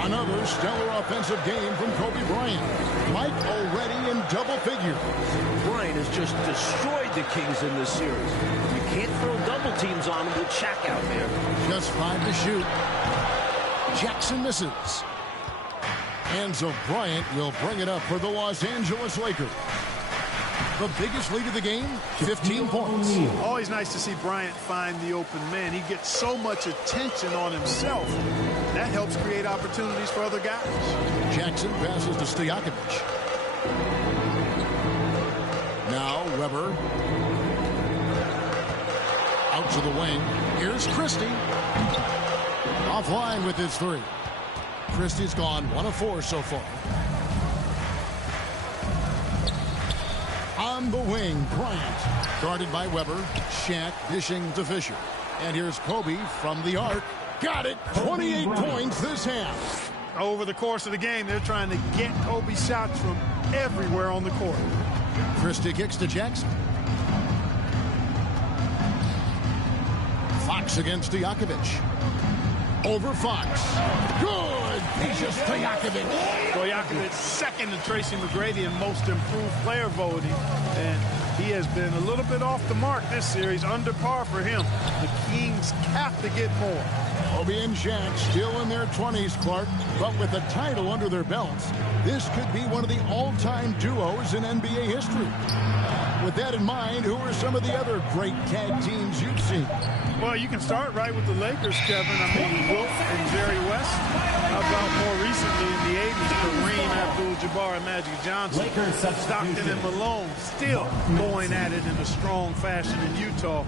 Another stellar offensive game from Kobe Bryant. Mike already in double figures. Bryant has just destroyed the Kings in this series. You can't throw double teams on him with Shaq out there. Just 5 to shoot. Jackson misses. And so Bryant will bring it up for the Los Angeles Lakers. The biggest lead of the game, 15 points. Always nice to see Bryant find the open man. He gets so much attention on himself. That helps create opportunities for other guys. Jackson passes to Stojakovic. Now Weber. Out to the wing. Here's Christie. Offline with his 3. Christie's gone 1 of 4 so far. On the wing, Bryant. Guarded by Weber. Shaq dishing to Fisher. And here's Kobe from the arc. Got it. 28 points this half. Over the course of the game, they're trying to get Kobe shots from everywhere on the court. Christie kicks to Jackson. Fox against Stojakovic. Over Fox. Good. Misha Stojakovic. Stojakovic second to Tracy McGrady in most improved player voting. And he has been a little bit off the mark this series. Under par for him. The Kings have to get more. Kobe and Shaq still in their 20s, Clark. But with a title under their belts, this could be one of the all-time duos in NBA history. With that in mind, who are some of the other great tag teams you've seen? Well, you can start right with the Lakers, Kevin. I mean, Wilt and Jerry West. How about more recently in the 80s, Kareem Abdul-Jabbar and Magic Johnson. Stockton and Malone still going at it in a strong fashion in Utah.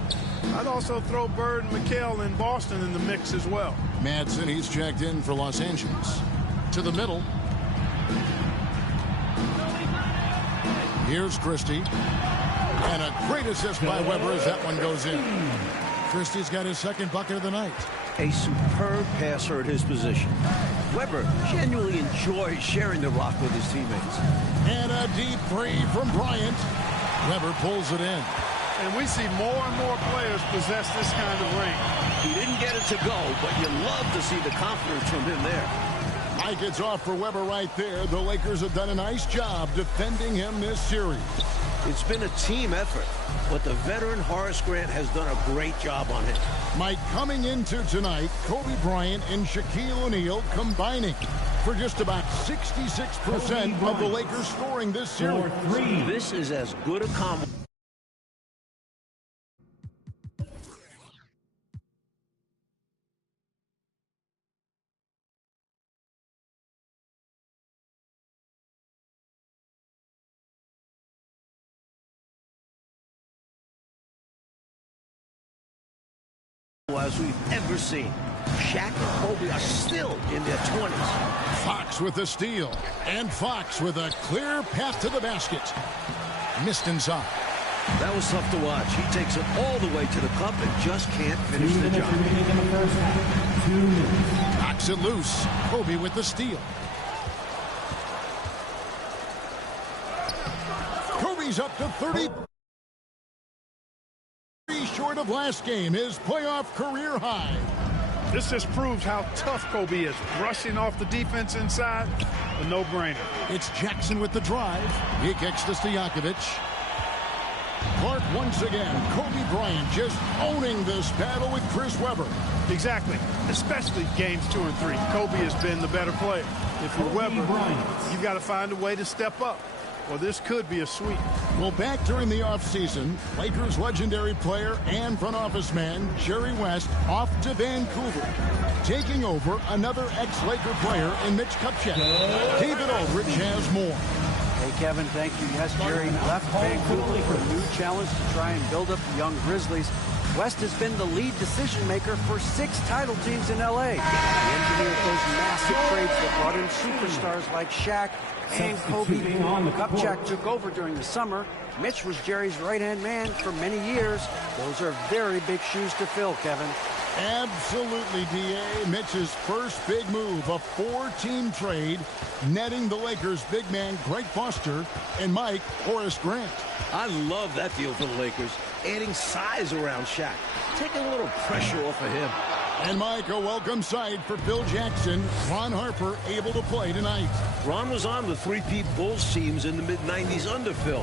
I'd also throw Bird and McHale in Boston in the mix as well. Madsen, he's checked in for Los Angeles. To the middle. Here's Christie. And a great assist by Weber as that one goes in. Christie's got his second bucket of the night. A superb passer at his position. Weber genuinely enjoys sharing the rock with his teammates. And a deep three from Bryant. Weber pulls it in. And we see more and more players possess this kind of range. He didn't get it to go, but you love to see the confidence from him there. Mike, it's off for Weber right there. The Lakers have done a nice job defending him this series. It's been a team effort, but the veteran Horace Grant has done a great job on it. Mike, coming into tonight, Kobe Bryant and Shaquille O'Neal combining for just about 66% of the Lakers scoring this series. This is as good a combo. As we've ever seen. Shaq and Kobe are still in their 20s. Fox with the steal, and Fox with a clear path to the basket. Missed inside. That was tough to watch. He takes it all the way to the cup and just can't finish the job. Knocks it loose. Kobe with the steal. Kobe's up to 30. Short of last game, his playoff career high. This just proves how tough Kobe is. Rushing off the defense inside, a no-brainer. It's Jackson with the drive. He kicks to Stojakovic. Clark once again. Kobe Bryant just owning this battle with Chris Webber. Exactly, especially games 2 and 3. Kobe has been the better player. If you're Webber, you've got to find a way to step up. Well, this could be a sweep. Well, back during the offseason, Lakers legendary player and front office man Jerry West off to Vancouver, taking over another ex-Laker player in Mitch Kupchak. David Aldridge has more. Hey, Kevin, thank you. Yes, Jerry left Vancouver for a new challenge to try and build up the young Grizzlies. West has been the lead decision-maker for 6 title teams in L.A. He engineered those massive trades that brought in superstars like Shaq and Kobe. Kupchak took over during the summer. Mitch was Jerry's right-hand man for many years. Those are very big shoes to fill, Kevin. Absolutely, D.A. Mitch's first big move, a 4-team trade, netting the Lakers' big man Greg Foster and Mike Horace Grant. I love that deal for the Lakers, adding size around Shaq, taking a little pressure off of him. And Mike, a welcome sight for Phil Jackson. Ron Harper able to play tonight. Ron was on the three-peat Bulls teams in the mid-90s under Phil.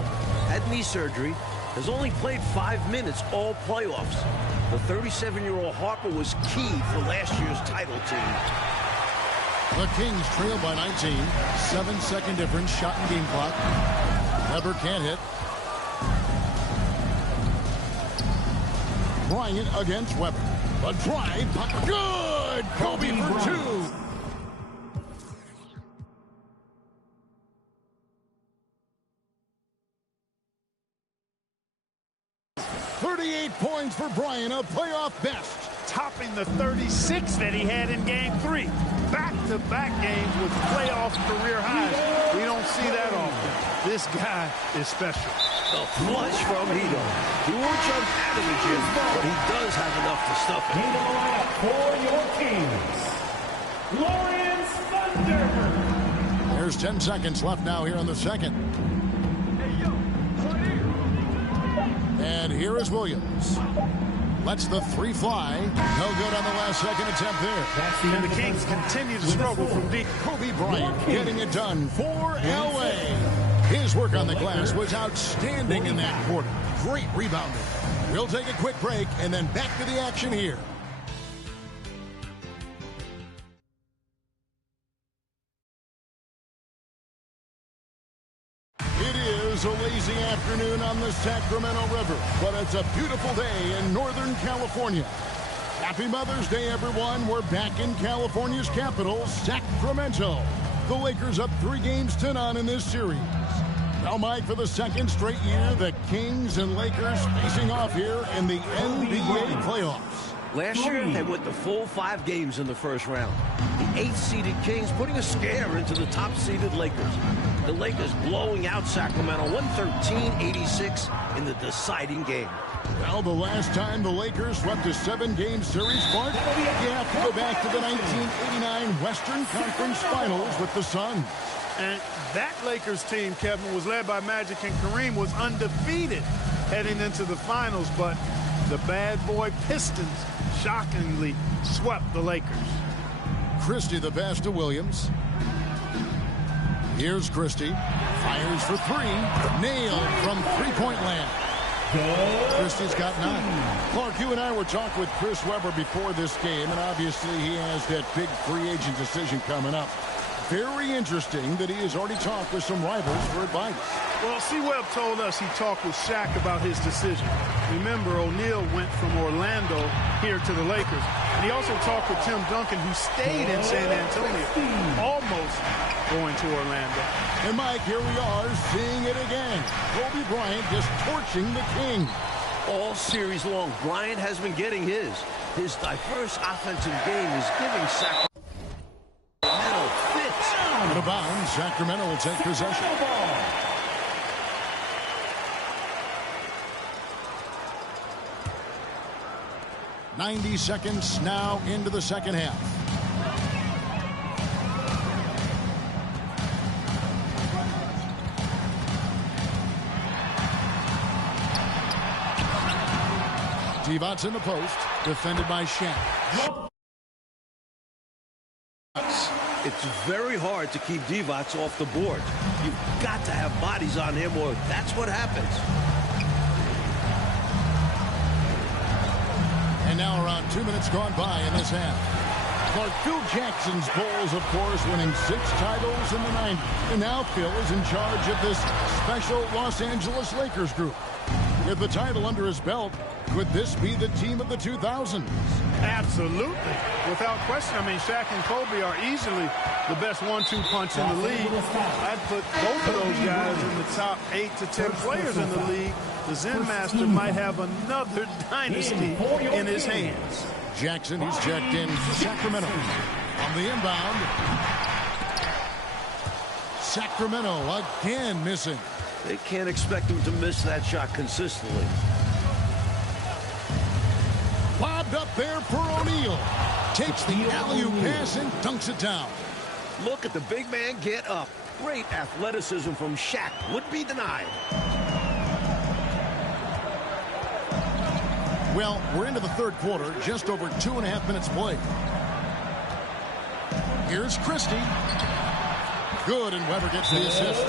Had knee surgery, has only played 5 minutes all playoffs. The 37-year-old Harper was key for last year's title team. The Kings trail by 19. 7-second difference, shot and game clock. Weber can't hit. Bryant against Weber. A drive, good! Kobe for 2. Points for Bryant, a playoff best. Topping the 36 that he had in Game 3. Back-to-back games with playoff career highs. We don't see that often. This guy is special. A flush from Hito. He won't jump out of the gym, but he does have enough to stuff it. For your Kings, Lawrence Thunder. There's 10 seconds left now here in the second. And here is Williams. Lets the 3 fly. No good on the last second attempt there. And the Kings continue to struggle from deep. Kobe Bryant getting it done for L.A. His work on the glass was outstanding in that quarter. Great rebounding. We'll take a quick break and then back to the action here. A lazy afternoon on the Sacramento River, but it's a beautiful day in Northern California. Happy Mother's Day, everyone. We're back in California's capital, Sacramento. The Lakers up 3 games to none in this series. Now, Mike, for the second straight year, the Kings and Lakers facing off here in the NBA playoffs. Last year, they went the full 5 games in the first round. The 8th-seeded Kings putting a scare into the top-seeded Lakers. The Lakers blowing out Sacramento 113-86 in the deciding game. Well, the last time the Lakers swept a 7-game series, Bart, you have to go back to the 1989 Western Conference Finals with the Suns. And that Lakers team, Kevin, was led by Magic, and Kareem was undefeated heading into the finals, but the bad boy Pistons shockingly swept the Lakers. Christie the pass to Williams. Here's Christie. Fires for three. Nailed from three-point land. Christie's got 9. Clark, you and I were talking with Chris Webber before this game, and obviously he has that big free agent decision coming up. Very interesting that he has already talked with some rivals for advice. Well, C-Webb told us he talked with Shaq about his decision. Remember, O'Neal went from Orlando here to the Lakers. And he also talked with Tim Duncan, who stayed in San Antonio, almost going to Orlando. And, Mike, here we are seeing it again. Kobe Bryant just torching the King. All series long, Bryant has been getting his. His diverse offensive game is giving Sacramento fits. Out of bounds, Sacramento will take possession. 90 seconds now into the second half. Devon's in the post, defended by Shaq. It's very hard to keep Divac off the board. You've got to have bodies on him, or that's what happens. And now around 2 minutes gone by in this half. Clark, Phil Jackson's Bulls, of course, winning 6 titles in the 90s. And now Phil is in charge of this special Los Angeles Lakers group. With the title under his belt, could this be the team of the 2000s? Absolutely. Without question. I mean, Shaq and Kobe are easily the best 1-2 punch in the league. I'd put both of those guys in the top 8 to 10 players in the league. The Zen Master might have another dynasty in his hands. Jackson, he's checked in for Sacramento. On the inbound, Sacramento again missing. They can't expect him to miss that shot consistently. Lobbed up there for O'Neal. Takes the alley-oop pass and dunks it down. Look at the big man get up. Great athleticism from Shaq. Would be denied. Well, we're into the third quarter. Just over 2.5 minutes played. Here's Christie. Good, and Webber gets the assist.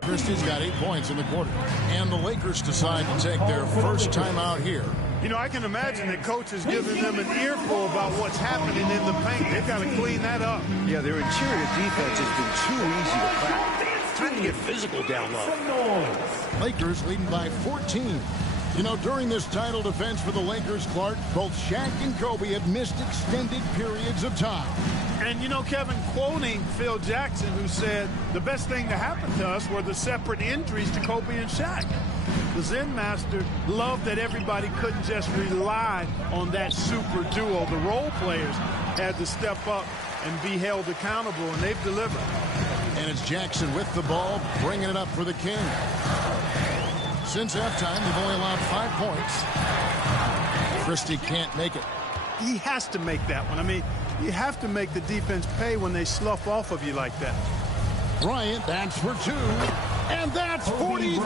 Christie's got 8 points in the quarter. And the Lakers decide to take their first time out here. You know, I can imagine that coach is giving them an earful about what's happening in the paint. They've got to clean that up. Yeah, their interior defense has been too easy to crack. Time to get physical down low. Lakers leading by 14. You know, during this title defense for the Lakers, Clark, both Shaq and Kobe have missed extended periods of time. And, you know, Kevin, quoting Phil Jackson, who said, the best thing to happen to us were the separate injuries to Kobe and Shaq. The Zen Master loved that everybody couldn't just rely on that super duo. The role players had to step up and be held accountable, and they've delivered. And it's Jackson with the ball, bringing it up for the King. Since halftime, they've only allowed 5 points. Christie can't make it. He has to make that one. I mean, you have to make the defense pay when they slough off of you like that. Bryant, that's for 2. And that's 43.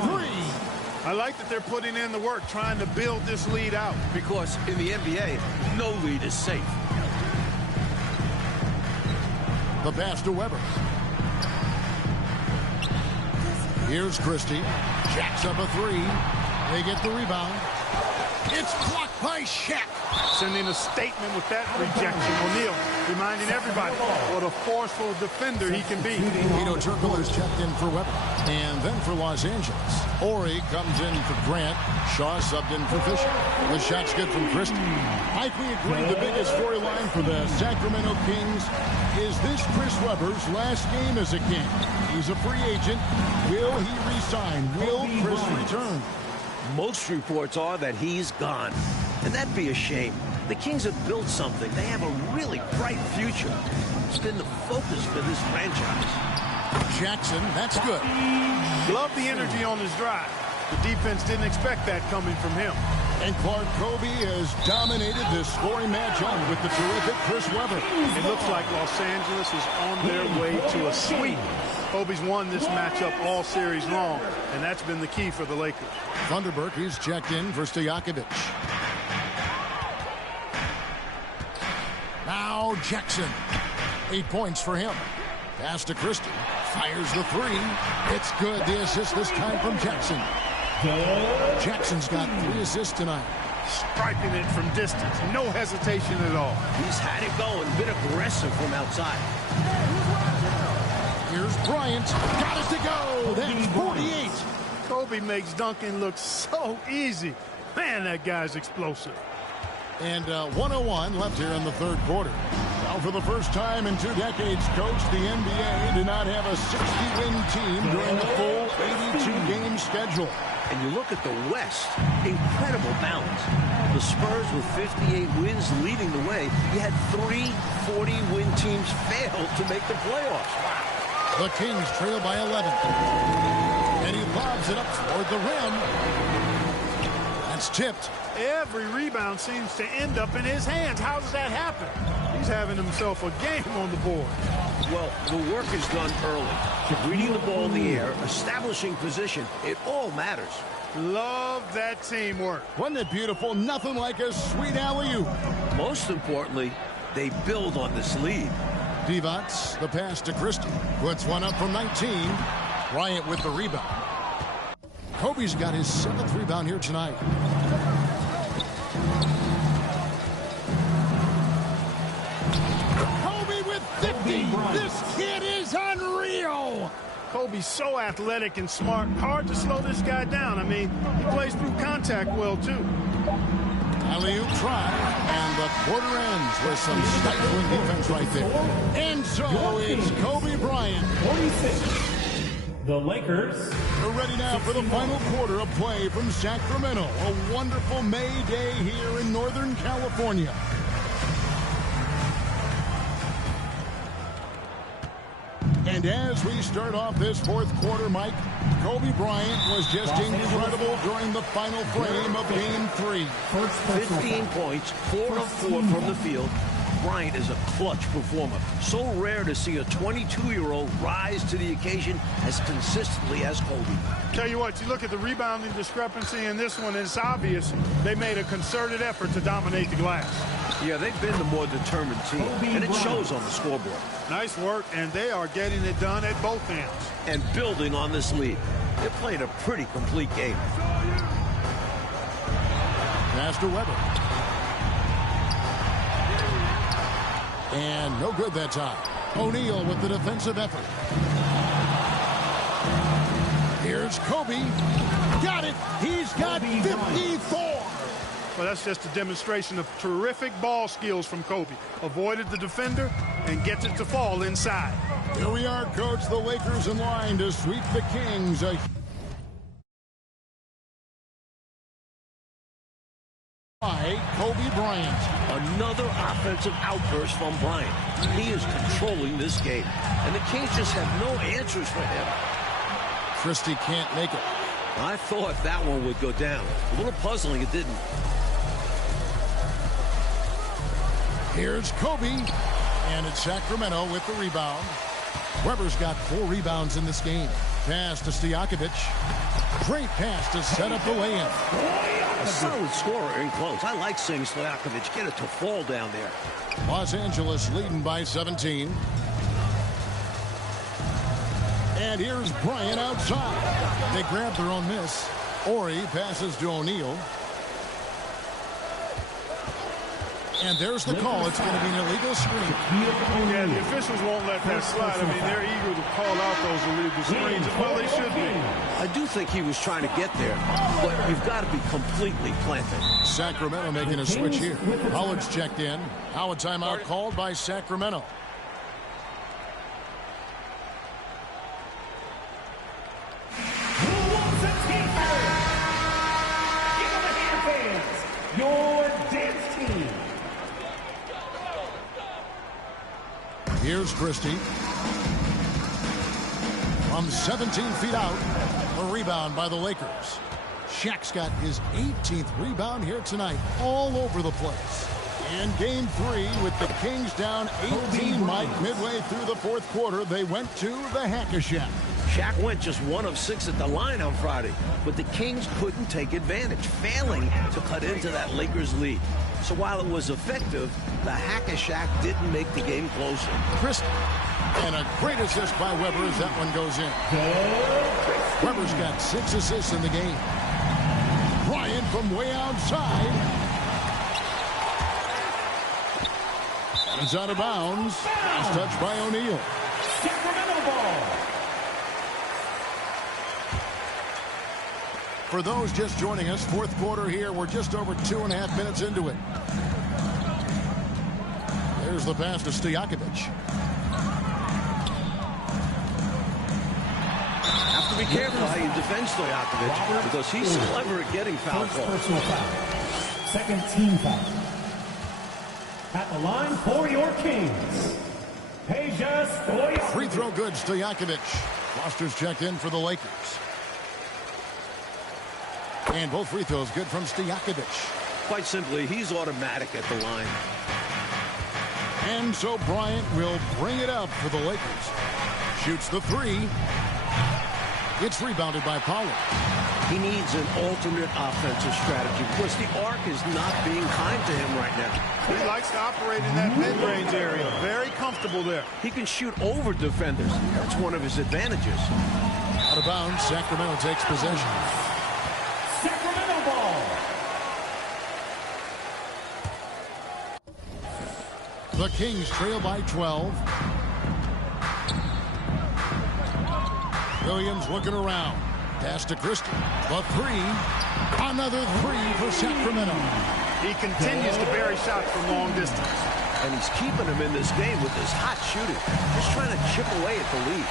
I like that they're putting in the work, trying to build this lead out. Because in the NBA, no lead is safe. The pass to Webber. Here's Christie. Jacks up a 3. They get the rebound. It's blocked by Shaq. Sending a statement with that rejection. O'Neal reminding everybody what a forceful defender he can be. Vito Turkler's checked in for Webber. And then for Los Angeles. Ori comes in for Grant. Shaw subbed in for Fisher. The shot's good from Christie. Mike, we agree the biggest storyline for the Sacramento Kings is this Chris Webber's last game as a King. He's a free agent. Will he resign? Will Chris return? Most reports are that he's gone. And that'd be a shame. The Kings have built something. They have a really bright future. It's been the focus for this franchise. Jackson, that's good. Love the energy on his drive. The defense didn't expect that coming from him. And Clark Kobe has dominated this scoring matchup with the terrific Chris Webber. It looks like Los Angeles is on their way to a sweep. Kobe's won this matchup all series long, and that's been the key for the Lakers. Thunderberg, he's checked in for Stojakovic. Now Jackson. 8 points for him. Pass to Christie. Fires the three. It's good. The assist this time from Jackson. Jackson's got 3 assists tonight. Striping it from distance. No hesitation at all. He's had it going. Been aggressive from outside. Here's Bryant. Got it to go. That's 48. Kobe makes dunking look so easy. Man, that guy's explosive. And 101 left here in the third quarter. Now, for the first time in 2 decades, Coach, the NBA did not have a 60-win team during a full 82-game schedule. And you look at the West, incredible balance. The Spurs with 58 wins leading the way. You had 3 40-win teams fail to make the playoffs. The Kings trail by 11. And he lobs it up toward the rim. That's tipped. Every rebound seems to end up in his hands. How does that happen? He's having himself a game on the board. Well, the work is done early. Reading the ball in the air, establishing position, it all matters. Love that teamwork. Wasn't it beautiful? Nothing like a sweet alley-oop. Most importantly, they build on this lead. Divac, the pass to Christie. Puts one up from 19. Bryant with the rebound. Kobe's got his 7th rebound here tonight. Kobe with 50. This kid is unreal. Kobe's so athletic and smart. Hard to slow this guy down. I mean, he plays through contact well, too. Alley-oop try, and the quarter ends with some stifling defense right there. And so it's Kobe Bryant. 46. The Lakers. We're ready now for the final quarter of play from Sacramento. A wonderful May day here in Northern California. And as we start off this fourth quarter, Mike, Kobe Bryant was just incredible during the final frame of Game 3. 15 points, 4 of 4 from the field. Bryant is a clutch performer. So rare to see a 22-year-old rise to the occasion as consistently as Kobe. Tell you what, you look at the rebounding discrepancy in this one, and it's obvious they made a concerted effort to dominate the glass. Yeah, they've been the more determined team, and it shows on the scoreboard. Nice work, and they are getting it done at both ends. And building on this lead. They're playing a pretty complete game. Pass to Webber. And no good that time. O'Neal with the defensive effort. Here's Kobe. Got it. He's got 54. Well, that's just a demonstration of terrific ball skills from Kobe. Avoided the defender and gets it to fall inside. Here we are, Coach. The Lakers in line to sweep the Kings. By Kobe Bryant. Another offensive outburst from Bryant. He is controlling this game. And the Kings just have no answers for him. Christie can't make it. I thought that one would go down. A little puzzling it didn't. Here's Kobe. And it's Sacramento with the rebound. Webber's got 4 rebounds in this game. Pass to Stojakovic. Great pass to set up the lay-in. A solid scorer in close. I like seeing Stojakovic get it to fall down there. Los Angeles leading by 17. And here's Bryant outside. They grab their own miss. Ori passes to O'Neal. And there's the call. It's going to be an illegal screen. Yeah, the officials won't let that slide. I mean, they're eager to call out those illegal screens. Well, they should be. I do think he was trying to get there, but you've got to be completely planted. Sacramento making a switch here. Howard's checked in. Now a timeout called by Sacramento. Your dance team. Here's Christie. from 17 feet out. A rebound by the Lakers. Shaq's got his 18th rebound here tonight, all over the place. In game 3, with the Kings down 18, Mike, midway through the fourth quarter, they went to the Hack-a-Shack. Shaq went just 1 of 6 at the line on Friday, but the Kings couldn't take advantage, failing to cut into that Lakers lead. So while it was effective, the Hack-a-Shack didn't make the game closer. Christie, and a great assist by Weber as that one goes in. Weber's got 6 assists in the game. Bryant from way outside. He's out of bounds. Last touch by O'Neal. Sacramento ball. For those just joining us, fourth quarter here. We're just over 2.5 minutes into it. There's the pass to Stojakovic. Have to be careful how you defend Stojakovic because he's clever at getting foul calls. Personal foul. Second team foul. At the line for your Kings, Peja Stojakovic. Free throw good, Stojakovic. Foster's checked in for the Lakers. And both free throws good from Stojakovic. Quite simply, he's automatic at the line. And so Bryant will bring it up for the Lakers. Shoots the 3. It's rebounded by Pollard. He needs an alternate offensive strategy because the arc is not being kind to him right now. He likes to operate in that mid-range area. Very comfortable there. He can shoot over defenders. That's one of his advantages. Out of bounds, Sacramento takes possession. Sacramento ball. The Kings trail by 12. Williams looking around. Pass to Christie. The 3. Another 3 for Sacramento. He continues to bury shots from long distance. And he's keeping him in this game with his hot shooting. Just trying to chip away at the lead.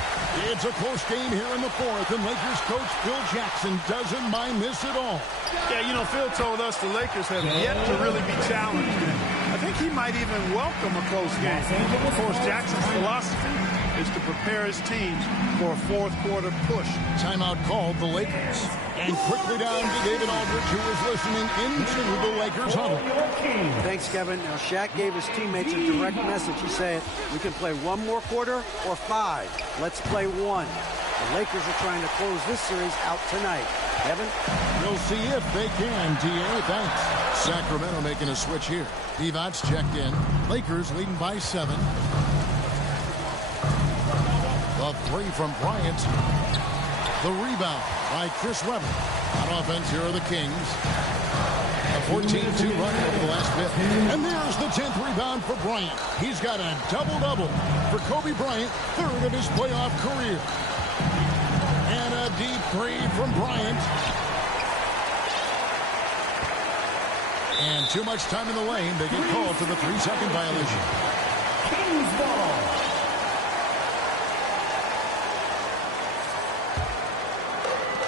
It's a close game here in the fourth, and Lakers coach Phil Jackson doesn't mind this at all. Yeah, you know, Phil told us the Lakers have yet to really be challenged. I think he might even welcome a close game. Of course, Jackson's philosophy is to prepare his teams for a fourth quarter push. Timeout called the Lakers. And quickly down to David Aldridge, who is listening into the Lakers huddle. Thanks, Kevin. Now, Shaq gave his teammates a direct message. He said, we can play one more quarter or 5. Let's play 1. The Lakers are trying to close this series out tonight. Kevin? We'll see if they can, TA. Thanks. Sacramento making a switch here. Divac's checked in. Lakers leading by 7. The 3 from Bryant. The rebound by Chris Webber. On offense, here are the Kings. A 14-2 run over the last bit. And there's the 10th rebound for Bryant. He's got a double-double for Kobe Bryant, 3rd of his playoff career. And a deep 3 from Bryant. And too much time in the lane. They get called for the 3-second violation. Kings ball.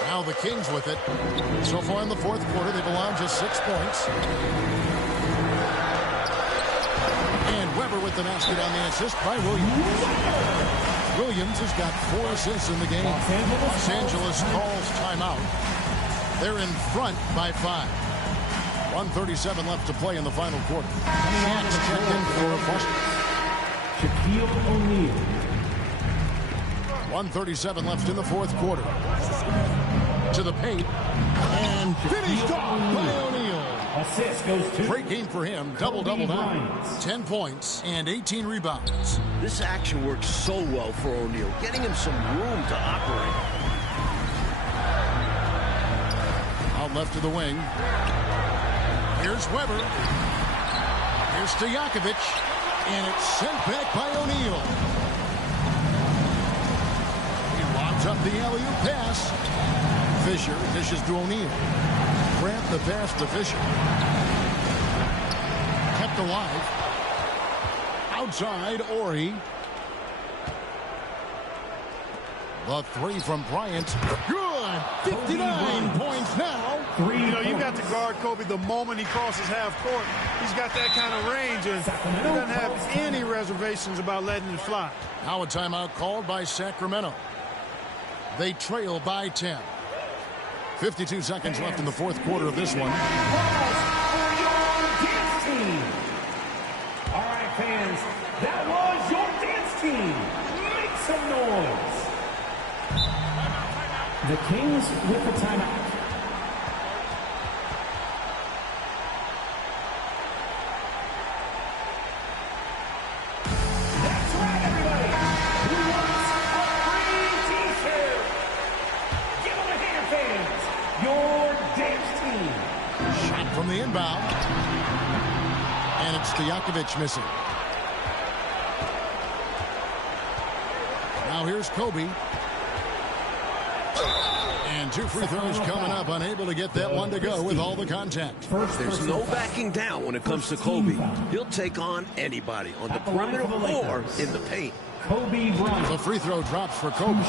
Now the Kings with it. So far in the fourth quarter, they've allowed just 6 points. And Weber with the basket on the assist by Williams. Williams has got 4 assists in the game. Los Angeles calls timeout. They're in front by 5. 1:37 left to play in the final quarter. Shaq's checked in for Boston. Shaquille O'Neal. 1:37 left in the fourth quarter. To the paint. And finished off by O'Neal. Assist goes to. Great game for him. Double-double now. 10 points and 18 rebounds. This action works so well for O'Neal, getting him some room to operate. Out left to the wing. Here's Weber. Here's Stojakovic. And it's sent back by O'Neal. He lobs up the alley-oop pass. Fisher dishes to O'Neal. Grant the pass to Fisher. Kept alive. Outside, Ori. The 3 from Bryant. Good. 59 points now. You know, you got to guard Kobe the moment he crosses half court. He's got that kind of range, and he doesn't have any reservations about letting it fly. Now a timeout called by Sacramento. They trail by 10. 52 seconds left in the fourth quarter of this one. All right, fans, that was your dance team. Make some noise. The Kings with the timeout. That's right, everybody. Who wants a free t-shirt? Give them a hand, fans. Your dance team. Shot from the inbound. And it's Stojakovic missing. Now here's Kobe. And 2 free throws coming up. Unable to get that one to go with all the contact. There's no backing down when it comes to Kobe. He'll take on anybody on the perimeter or in the paint. Kobe Bryant. The free throw drops for Kobe.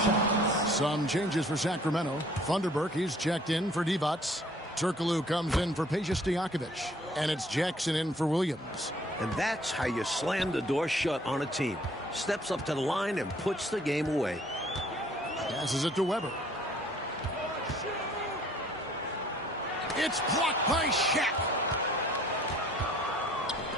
Some changes for Sacramento. Thunderberg, he's checked in for Divac. Turkoglu comes in for Peja Stojakovic. And it's Jackson in for Williams. And that's how you slam the door shut on a team. Steps up to the line and puts the game away. Passes it to Weber. It's blocked by Shaq.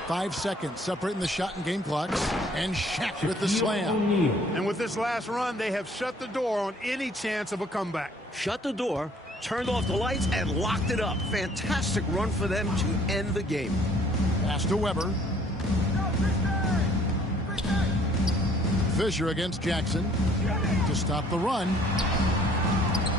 5 seconds separating the shot and game clocks. And Shaq with the slam. And with this last run, they have shut the door on any chance of a comeback. Shut the door, turned off the lights, and locked it up. Fantastic run for them to end the game. Pass to Weber. Fisher against Jackson to stop the run.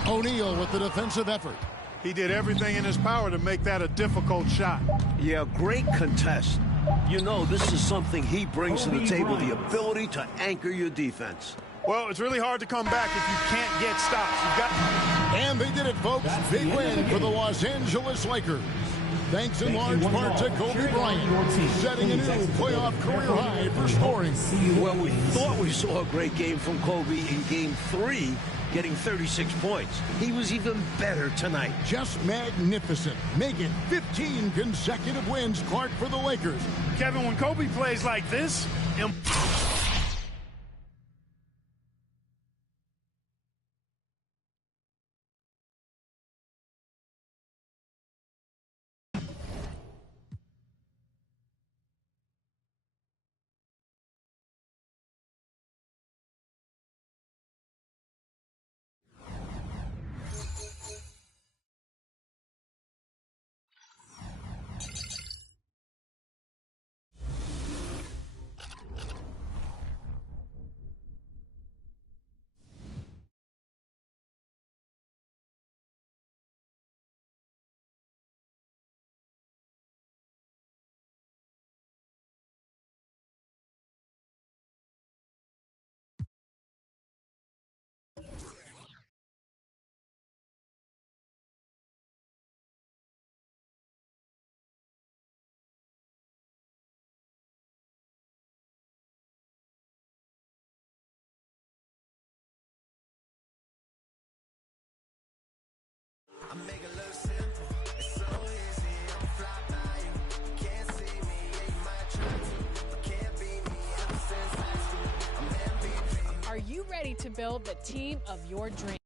O'Neal with the defensive effort. He did everything in his power to make that a difficult shot. Yeah, great contest. You know, this is something he brings to the table, the ability to anchor your defense. Well, it's really hard to come back if you can't get stops. And they did it, folks. Big win for the Los Angeles Lakers. Thanks in large part to Kobe Bryant, setting a new playoff career high for scoring. Well, we thought we saw a great game from Kobe in Game 3, getting 36 points. He was even better tonight. Just magnificent. Making 15 consecutive wins, Clark, for the Lakers. Kevin, when Kobe plays like this, Are you ready to build the team of your dreams?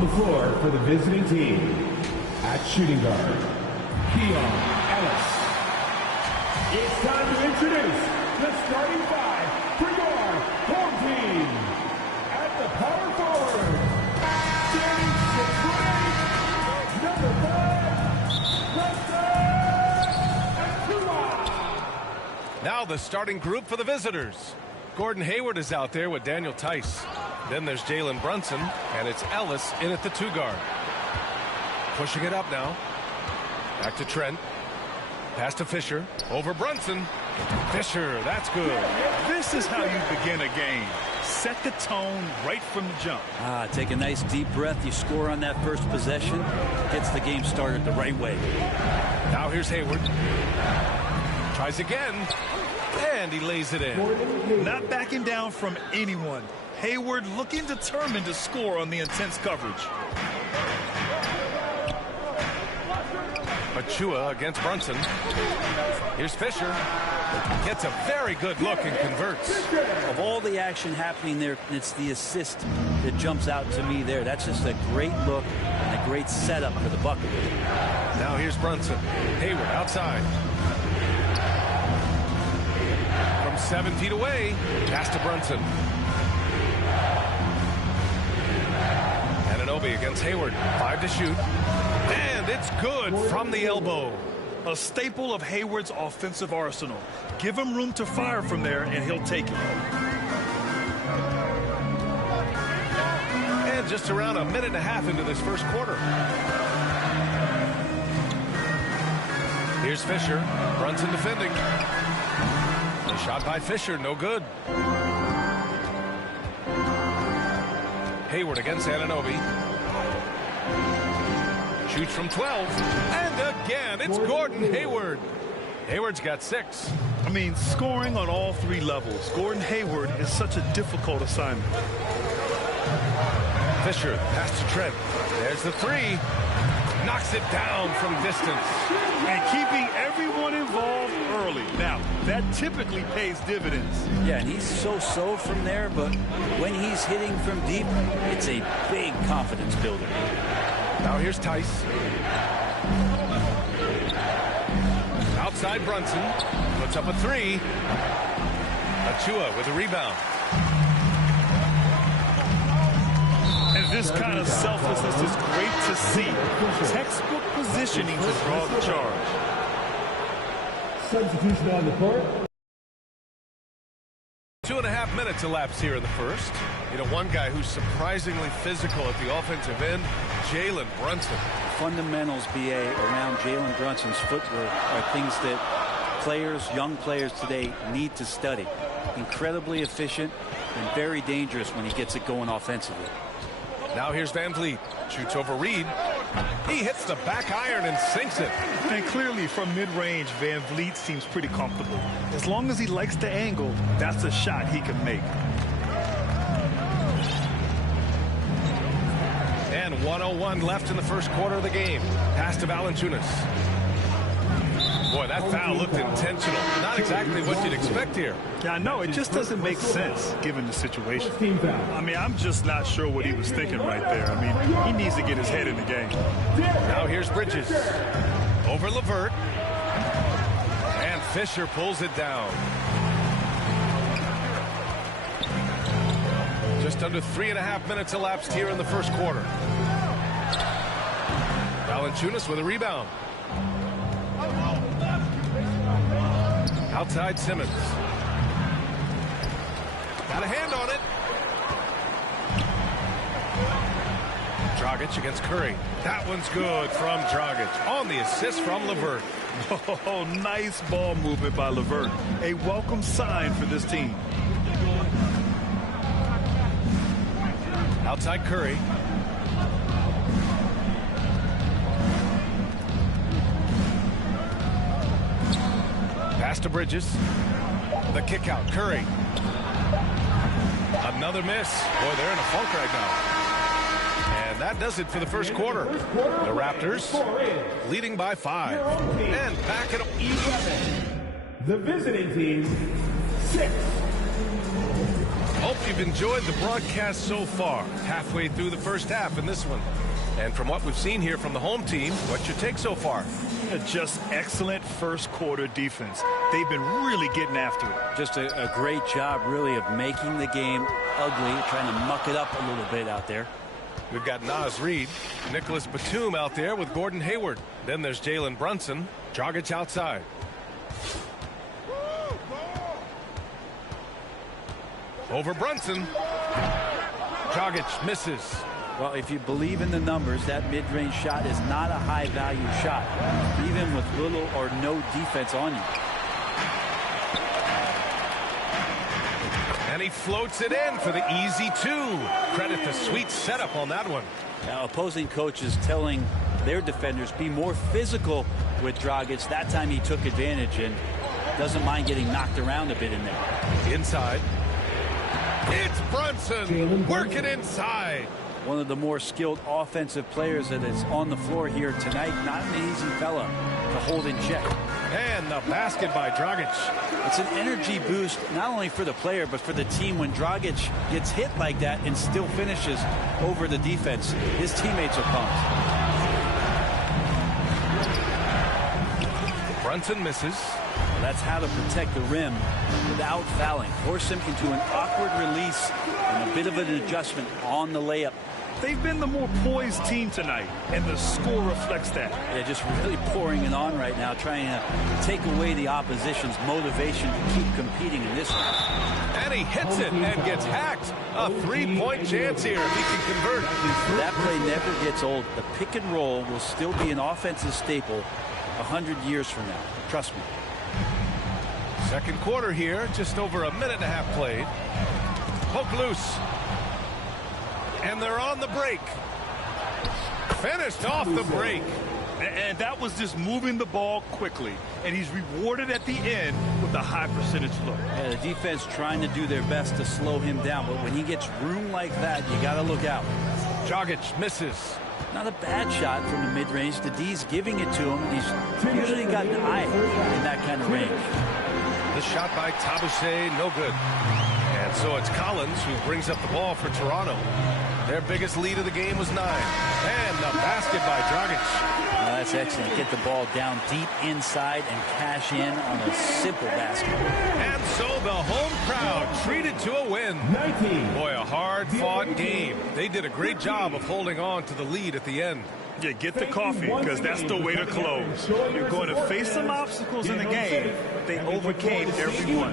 On the floor for the visiting team, at shooting guard, Keon Ellis. It's time to introduce the starting five for your home team. At the power forward, standing 6'8", number 5, Now the starting group for the visitors. Gordon Hayward is out there with Daniel Tice. Then there's Jalen Brunson, and it's Ellis in at the 2 guard. Pushing it up now. Back to Trent. Pass to Fisher. Over Brunson. Fisher, that's good. This is how you begin a game. Set the tone right from the jump. Take a nice deep breath. You score on that first possession. Gets the game started the right way. Now here's Hayward. Tries again. And he lays it in. Not backing down from anyone. Hayward looking determined to score on the intense coverage. Achua against Brunson. Here's Fisher. Gets a very good look and converts. Of all the action happening there, it's the assist that jumps out to me there. That's just a great look and a great setup for the bucket. Now here's Brunson. Hayward outside. From 7 feet away, pass to Brunson. Ananobi against Hayward. 5 to shoot. And it's good from the elbow. A staple of Hayward's offensive arsenal. Give him room to fire from there, and he'll take it. And just around a minute and a half into this first quarter. Here's Fisher. Brunson defending. A shot by Fisher, no good. Hayward against Ananobi. Shoots from 12. And again, it's Gordon Hayward. Hayward's got 6. I mean, scoring on all 3 levels. Gordon Hayward is such a difficult assignment. Fisher, pass to Trent. There's the 3. Knocks it down from distance. And keeping everyone involved early. Now, that typically pays dividends. Yeah, and he's so-so from there, but when he's hitting from deep, it's a big confidence builder. Now here's Tice. Outside Brunson. Puts up a 3. Achua with a rebound. And this kind of selflessness is great to see. Textbook positioning to draw the charge. Substitution on the court. 2.5 minutes elapsed here in the first. You know, one guy who's surprisingly physical at the offensive end, Jalen Brunson. Fundamentals, BA, around Jalen Brunson's footwork are things that players, young players today need to study. Incredibly efficient and very dangerous when he gets it going offensively. Now here's Van Vliet. Shoots over Reed. He hits the back iron and sinks it. And clearly from mid-range, Van Vliet seems pretty comfortable. As long as he likes the angle, that's a shot he can make. And 1:01 left in the first quarter of the game. Pass to Valanciunas. Boy, that foul looked intentional. Not exactly what you'd expect here. Yeah, I know. It just doesn't make sense given the situation. I mean, I'm just not sure what he was thinking right there. I mean, he needs to get his head in the game. Now here's Bridges. Over LeVert. And Fisher pulls it down. Just under 3.5 minutes elapsed here in the first quarter. Valanciunas with a rebound. Outside Simmons. Got a hand on it. Dragic against Curry. That one's good from Dragic. On the assist from LeVert. Oh, nice ball movement by LeVert. A welcome sign for this team. Outside Curry. Pass to Bridges. The kick out. Curry. Another miss. Boy, they're in a funk right now. And that does it for the first quarter. The Raptors leading by 5. And back at 11. The visiting team, 6. Oh Hope you've enjoyed the broadcast so far. Halfway through the first half in this one. And from what we've seen here from the home team, what's your take so far? Just excellent first quarter defense. They've been really getting after it. Just a great job, really, of making the game ugly, trying to muck it up a little bit out there. We've got Naz Reid, Nicholas Batum out there with Gordon Hayward. Then there's Jalen Brunson, Dragic outside. Over Brunson. Dragic misses. Well, if you believe in the numbers, that mid-range shot is not a high-value shot, even with little or no defense on you. And he floats it in for the easy two. Credit the sweet setup on that one. Now, opposing coaches telling their defenders be more physical with Dragic. That time he took advantage and doesn't mind getting knocked around a bit in there. Inside. It's Brunson working inside. One of the more skilled offensive players that is on the floor here tonight. Not an easy fella to hold in check. And the basket by Dragic. It's an energy boost not only for the player but for the team when Dragic gets hit like that and still finishes over the defense. His teammates are pumped. Brunson misses. Well, that's how to protect the rim without fouling. Force him into an awkward release and a bit of an adjustment on the layup. They've been the more poised team tonight, and the score reflects that. Yeah, just really pouring it on right now, trying to take away the opposition's motivation to keep competing in this one. And he hits it and gets hacked. A three-point chance here if he can convert. That play never gets old. The pick and roll will still be an offensive staple 100 years from now. Trust me. Second quarter here, just over a minute and a half played. Poke loose. And they're on the break. Finished off the break. And that was just moving the ball quickly. And he's rewarded at the end with a high percentage look. Yeah, the defense trying to do their best to slow him down. But when he gets room like that, you got to look out. Dragic misses. Not a bad shot from the mid-range. The D's giving it to him. He's usually got an eye in that kind of range. The shot by Tabuche, no good. And so it's Collins who brings up the ball for Toronto. Their biggest lead of the game was 9. And the basket by Dragic. Oh, that's excellent. Get the ball down deep inside and cash in on a simple basket. And so the home crowd treated to a win. 19. Boy, a hard-fought game. They did a great job of holding on to the lead at the end. Yeah, get the coffee, because that's the way to close. You're going to face some obstacles in the game. They overcame every one.